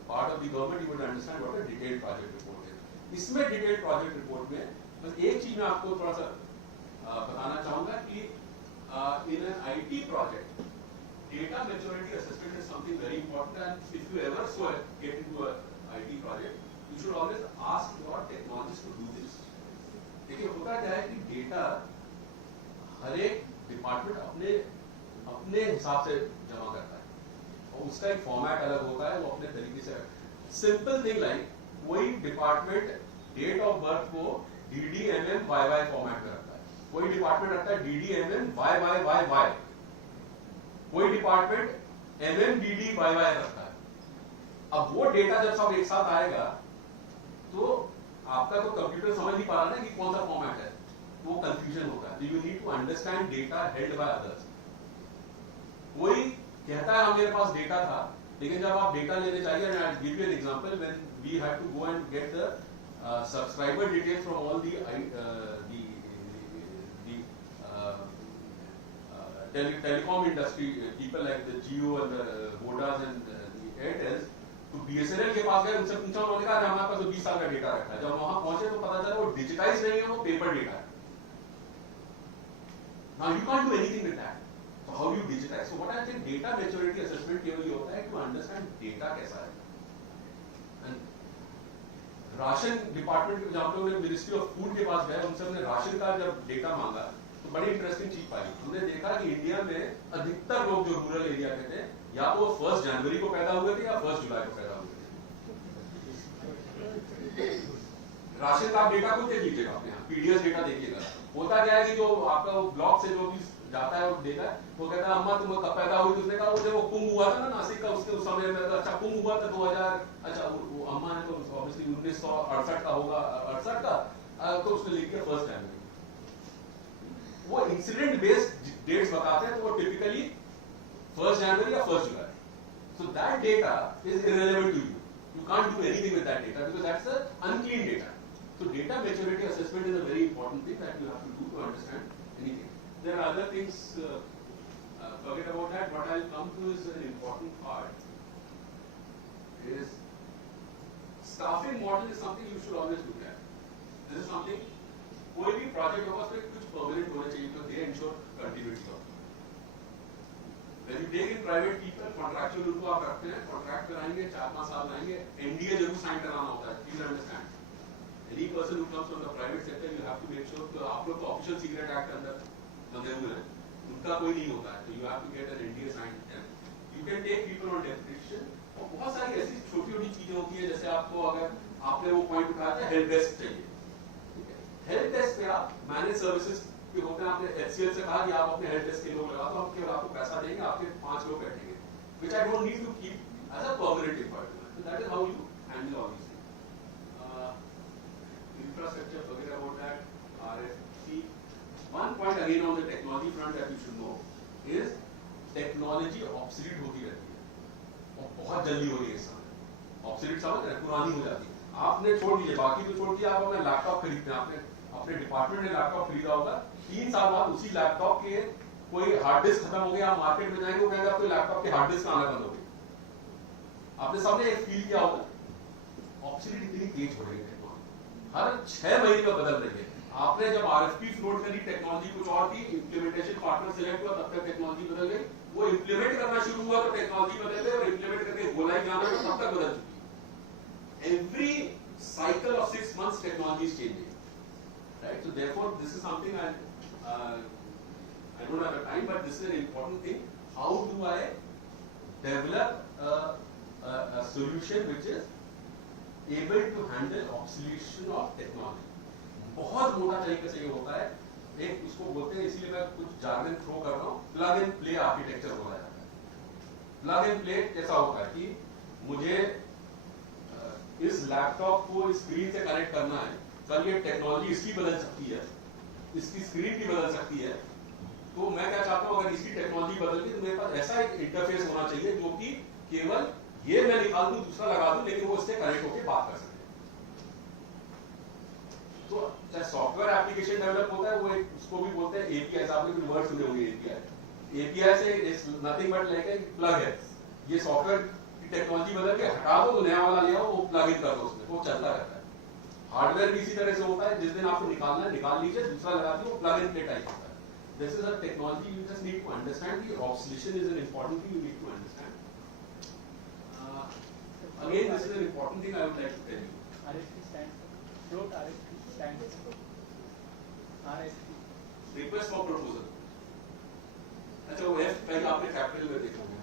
part of the government, you would understand what a detailed project report है. इसमें डिटेल्ड प्रोजेक्ट रिपोर्ट में बस एक चीज मैं आपको थोड़ा सा बताना चाहूंगा कि in an IT project, data maturity assessment is something very important, and if you ever get into an IT project, you should always ask your technologist to do this. देखिए होता क्या है कि डेटा हर एक डिपार्टमेंट अपने हिसाब से जमा करता है और उसका एक फॉर्मेट अलग होता है, वो अपने तरीके से. सिंपल थिंग लाइक कोई डिपार्टमेंट डेट ऑफ बर्थ को DDMMYY फॉर्मेट में रखता है, कोई डिपार्टमेंट रखता है DDMMYYYY, कोई डिपार्टमेंट MMDDYY रखता है। अब वो डेटा जब सब एक साथ आएगा तो आपका तो कंप्यूटर समझ नहीं पा रहा ना कि कौन सा फॉर्मेट है, वो कंफ्यूजन होता है। You need to understand data held by others. कोई कहता है हाँ मेरे पास डेटा था, लेकिन जब आप डेटा लेने चाहिए, and I'll give you an example when we had to go and get the subscriber details from all the telecom industry people like the Jio and the Vodas and the Airtels, तो BSNL के पास गए, उनसे पूछा, उन्होंने कहा हमारे पास तो 20 साल का डेटा रखा है। जब वहां पहुंचे तो पता चला वो डिजिटाइज नहीं है, वो पेपर डेटा है। Now you can't do anything with that. So how do you digitize? So what I think data maturity assessment केवल ये होता है कि understand data कैसा है। And राशन डिपार्टमेंट जब हम लोग मिनिस्ट्री ऑफ फूड के पास गए, उनसे हमने राशन का जब डेटा मांगा तो बड़ी इंटरेस्टिंग चीज पाई। हमने देखा कि इंडिया में अधिकतर लोग जो रूरल एरिया के थे, या तो 1 जनवरी को पैदा हुए थे या 1 जुलाई को पैदा हुए थे। राशन का डेटा खुद देख लीजिएगा, अपने यहाँ पीडीएस डेटा देखिएगा। होता क्या है कि जो आपका वो ब्लॉक से जो भी जाता है वो देता है, वो कहता है अम्मा तुम कब पैदा हुई? उसने कहा वो जब वो कुंभ हुआ था ना नासिक का, उसके उस समय में, अच्छा कुंभ हुआ था 2000, अच्छा वो अम्मा है तो ऑब्वियसली 1968 का होगा, 68 का, तो उसने लिख दिया 1 जनवरी। वो इंसिडेंट बेस्ड डेट्स बताते हैं, तो वो टिपिकली 1 जनवरी या 1 जुलाई। So that data is irrelevant to you. You can't do anything with that data because that's an unclean data. So data maturity assessment is a very important thing that you have to do to understand anything. There are other things, forget about that. What I'll come to is an important part. Is staffing model is something you should always look at. This is something, कोई भी project होगा उसमें कुछ permanent होना चाहिए, because they ensure continuity of. When you take in private people, contractual उनको आप रखते हैं, contract कराएंगे, 4-5 साल रहेंगे, NDA जरूर sign कराना होता है, please understand. Any person who comes from the private sector, you have to make sure कि आप लोग तो Official Secret Act के अंदर बंधे हुए हैं, उनका कोई नहीं होता है, तो you have to get an NDA signed. You can take people on deputation, और बहुत सारी ऐसी छोटी-छोटी चीजें होती हैं, जैसे आपको अगर आपने वो पॉइंट उठाया था हेल्प डेस्क चाहिए, हेल्प डेस्क पे आप मैनेज सर्विसेज के होते हैं, आपने HCL से कहा कि आप अपने हेल्प डेस्क के लोग लगा दो, हम केवल आपको पैसा देंगे, आपके 5 लोग बैठेंगे, which I don't need to keep as a permanent employment. So that is how you handle all these things. Infrastructure, forget about that. RFC. One point again on the technology front that you should know is technology obsolete होती रहती है और बहुत जल्दी हो रही है इस समय। Obsolete समझ रहे हैं, पुरानी हो जाती है। आपने छोड़ दीजिए, बाकी तो छोड़ दिया, आप अपना लैपटॉप खरीदते हैं, आपने अपने डिपार्टमेंट ने लैपटॉप खरीदा होगा, 3 साल बाद उसी लैपटॉप के कोई हार्ड डिस्क खत्म हो गया, आप मार्केट में जाएंगे, वो कहेंगे आपके लैपटॉप के हार्ड डिस्क आना बंद हो गई। आपने सबने एक फील किया होगा, ऑब्सोलीट इतनी तेज हो रही है टेक्नोलॉजी, हर 6 महीने में बदल रही है। आपने जब RFP फ्लोट करी, टेक्नोलॉजी कुछ और थी, इम्प्लीमेंटेशन पार्टनर सिलेक्ट हुआ, तब तक टेक्नोलॉजी बदल गई, वो इम्प्लीमेंट करना शुरू हुआ तो टेक्नोलॉजी बदल गई, और इम्प्लीमेंट करके गोलाई जाना तो तब तक बदल चुकी है। Every cycle of 6 months technology is changing, right? So therefore this is something I don't have the time, but this is an important thing. How do I develop a solution which is able to handle obsolescence of technology? बहुत मोटा तरीके से ये होता है, एक उसको बोलते हैं, इसलिए मैं कुछ जार्गन थ्रो कर रहा हूँ, प्लग एंड प्ले आर्किटेक्चर बोला जाता है। प्लग एंड प्ले कैसा होता है कि मुझे इस लैपटॉप को स्क्रीन से कनेक्ट करना है, कल ये टेक्नोलॉजी इसकी बदल सकती है, इसकी स्क्रीन की बदल सकती है, तो मैं क्या चाहता हूँ, अगर इसकी टेक्नोलॉजी बदल गई तो मेरे पास ऐसा एक इंटरफेस होना चाहिए जो कि केवल ये मैं निकाल दूं, दूसरा लगा दूं, लेकिन वो इससे कनेक्ट होकर बात कर सके। तो चाहे सॉफ्टवेयर एप्लीकेशन डेवलप होता है, वो एक उसको भी बोलते हैं एपीआई, आपने भी वर्ड सुने होंगे एपीआई। एपीआई से is nothing but like a plug है, ये सॉफ्टवेयर की टेक्नोलॉजी बदल के हटा दो तो नया वाला ले आओ, वो प्लग इन कर दो उसमें, वो चलता रहता है। हार्डवेयर भी इसी तरह से होता है, जिस दिन आपको निकालना है निकाल लीजिए, दूसरा लगा दीजिए, वो प्लग इन प्ले टाइप होता है। This is a technology you just need to understand. The obsolescence is an important thing you need to understand. Again, this is an important thing I would like to tell you. RFP stands for float. RFP stands for RFP. Request for proposal. अच्छा वो F पहले आपने capital में देखा होगा।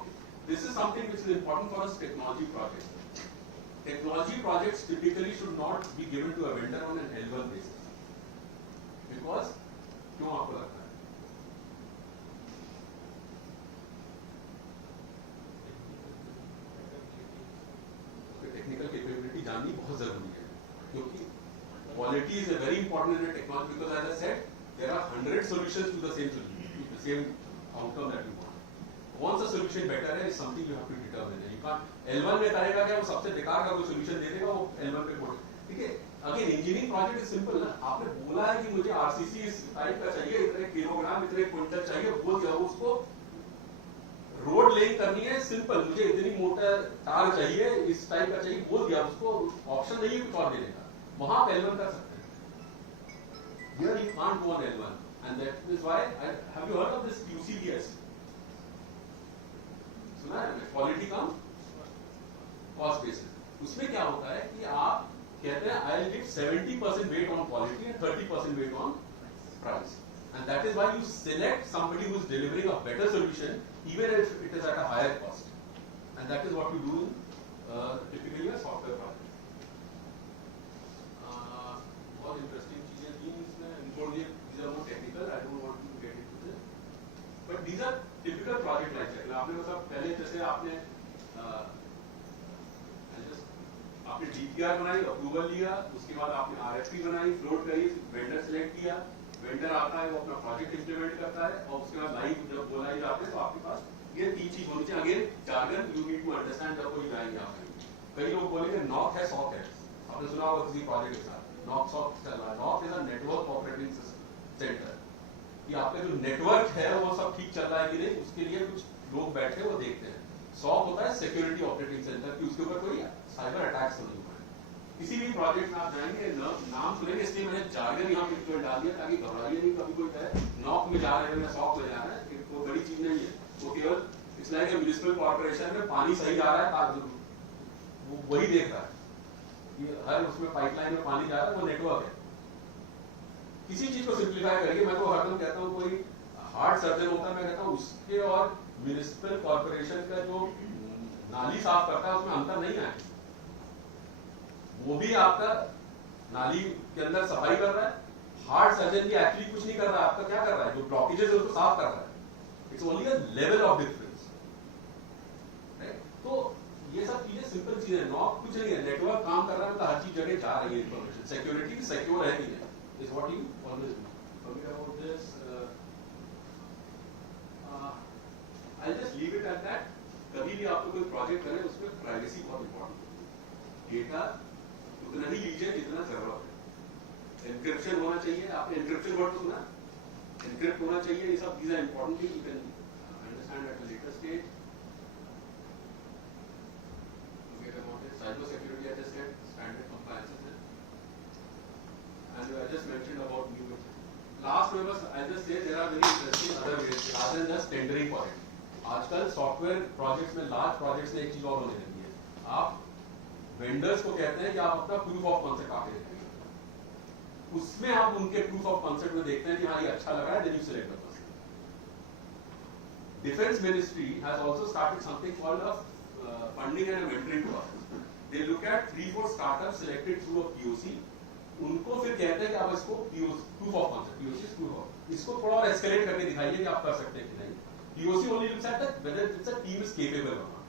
Okay. This is something which is important for us technology project. technology projects typically should not be given to a vendor on an L1 basis. Because क्यों आपको लगता है? टेक्निकल कैपेबिलिटी जाननी बहुत जरूरी है, क्योंकि quality is a very important in a technology, because as I said, there are 100 solutions to the same solution, to the same outcome that you want. कौन सा solution better है is something you have to determine. You can't L1 में करेगा क्या, वो सबसे बेकार का कोई solution दे देगा, वो L1 पे कोड. ठीक है? Again, engineering project is simple ना. आपने बोला है कि मुझे RCC इस टाइप का चाहिए, इतने किलोग्राम, इतने क्विंटल चाहिए, बोल दिया उसको. रोड लेइंग करनी है, सिंपल, मुझे इतनी मोटर तार चाहिए, इस टाइप का चाहिए, बोल दिया, उसको ऑप्शन नहीं है कुछ और देने का. वहां आप L1 कर सकते हैं. Here you can't go on L1, and that is why have you heard of this QCDS? सुना है? क्वालिटी कम कॉस्ट बेसिस. उसमें क्या होता है कि आप कहते हैं I'll give 70% weight on quality and 30% weight on price, and that is why you select somebody who is delivering a better solution even if it is at a higher cost, and that is what you do in typically a software project. बहुत interesting चीजें थी इसमें. These are more technical. I don't want to get into this, but these are typical project life cycle. आपने मतलब पहले जैसे आपने आपने DPR बनाई, अप्रूवल लिया, उसके बाद आपने RFP बनाई, फ्लोट करी, वेंडर सेलेक्ट किया, वेंडर आता है, वो अपना प्रोजेक्ट इंप्लीमेंट करता है, और उसके बाद लाइव जब बोला ही जाते हैं तो आपके पास ये तीन चीज होनी चाहिए. Again jargon you need to understand जब कोई जाएंगे आप. कई लोग बोलेंगे नॉक है, सॉक है. आपने सुना होगा किसी प्रोजेक्ट के साथ नॉक सॉक चल रहा है. Knock is a network operating centre, कि आपका जो नेटवर्क है वो सब ठीक चल रहा है कि नहीं, उसके लिए कुछ लोग बैठे वो देखते हैं. सॉक होता है सिक्योरिटी ऑपरेटिंग सेंटर, कि उसके ऊपर कोई साइबर अटैक्स नहीं हुआ है. किसी भी प्रोजेक्ट में आप जाएंगे नाम सुनेंगे, इसलिए मैंने जार्गन यहाँ पे डाल दिया ताकि घबराइए नहीं. कभी कोई कहे नॉक में जा रहे हैं या सॉक में जा रहे हैं, वो बड़ी चीज नहीं है. वो केवल इट्स लाइक म्युनिसिपल कॉर्पोरेशन में पानी सही जा रहा है, वो वही देख रहा है कि हर उसमें पाइपलाइन में पानी जा रहा है, वो नेटवर्क है. किसी चीज को सिंप्लीफाई करिए. मैं तो हरदम कहता हूँ कोई हार्ट सर्जन होता है, मैं कहता हूँ उसके और म्युनिसिपल कॉर्पोरेशन का जो नाली साफ करता है उसमें अंतर नहीं है. वो भी आपका नाली के अंदर सफाई कर रहा है. हार्ट सर्जन भी एक्चुअली कुछ नहीं कर रहा है, आपका क्या कर रहा है, जो ब्लॉकेजेस है उसको साफ कर रहा है. It's only a level of difference. तो ये सब चीजें सिंपल चीजें. नॉक कुछ नहीं है, नेटवर्क काम कर रहा है, मतलब हर चीज जगह जा रही है इंफॉर्मेशन. सिक्योरिटी सिक्योर है कि नहीं, is what you always do. Forget about this. I just leave it at that. कभी भी आपको कोई प्रोजेक्ट करें उसमें प्राइवेसी बहुत इंपॉर्टेंट है. डेटा उतना ही लीजिए जितना जरूरत है. एन्क्रिप्शन होना चाहिए. आपने एन्क्रिप्शन वर्ड तो सुना, एन्क्रिप्ट होना चाहिए. ये सब चीजें important thing, you can understand at a later stage. Cyber security, I just said, standard compliances, and I just mentioned about new ways. Last one was, I just say there are very interesting other ways rather than just tendering for it. आजकल software projects में, large projects में एक चीज और होने लगी है. आप वेंडर्स को कहते हैं कि आप अपना प्रूफ ऑफ कॉन्सेप्ट आके देखेंगे. उसमें आप उनके प्रूफ ऑफ कॉन्सेप्ट में देखते हैं कि हाँ ये अच्छा लग रहा है, then you select the person. Defence ministry has also started something called a funding and mentoring process. They look at 3-4 startups selected through a POC. उनको फिर कहते हैं कि आप इसको proof of concept, POC proof of, इसको थोड़ा और escalate करके दिखाइए कि आप कर सकते हैं कि नहीं. POC only looks at that whether it's a team is capable or not.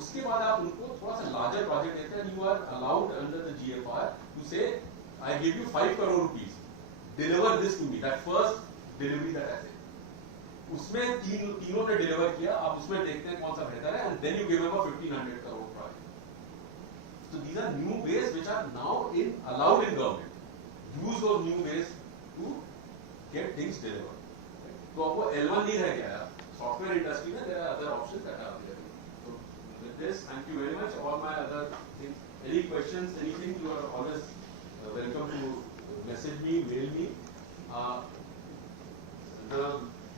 उसके बाद आप उनको थोड़ा सा larger project देते हैं. You are allowed under the GFR to say, I give you 5 crore rupees, deliver this to me. That first delivery that I say. उसमें तीनों ने deliver किया. आप उसमें देखते हैं कौन सा बेहतर है, and then you give them a 1500 crore project. So these are new ways which are now allowed in government. Use those new ways to get things delivered. तो अब वो L1 नहीं रह गया. Software industry में there are other options that are available. So with this, thank you very much. All my other things. Any questions, anything, you are always welcome to message me, mail me. The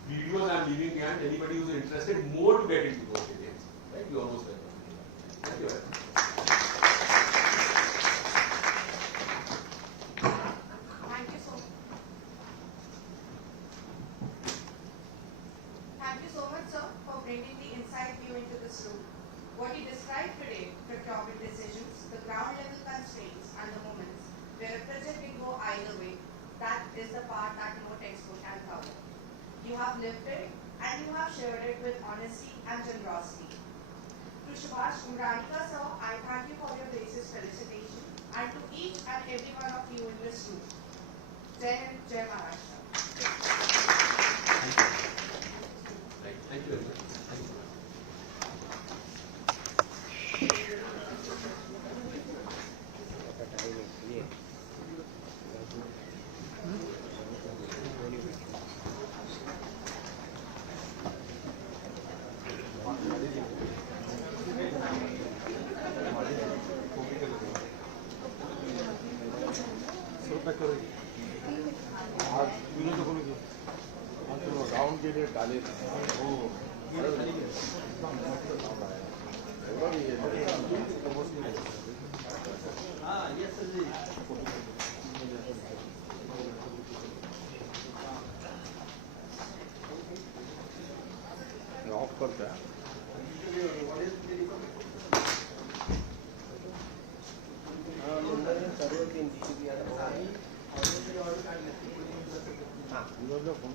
videos I am leaving behind. Anybody who is interested more to get into those details, right? You are most welcome. Thank you very much. Bringing the inside view into this room. What you described today, procurement decisions, the is the part that no textbook can cover. You have lived it and you have shared it with honesty and generosity. To Subhash Umranika sir, I thank you for your gracious felicitation, and to each and every one of you in this room. Jai Hind, Jai Maharashtra. Thank you very much. Thank you. Round के लिए डाले of करता है सर्व 3 phone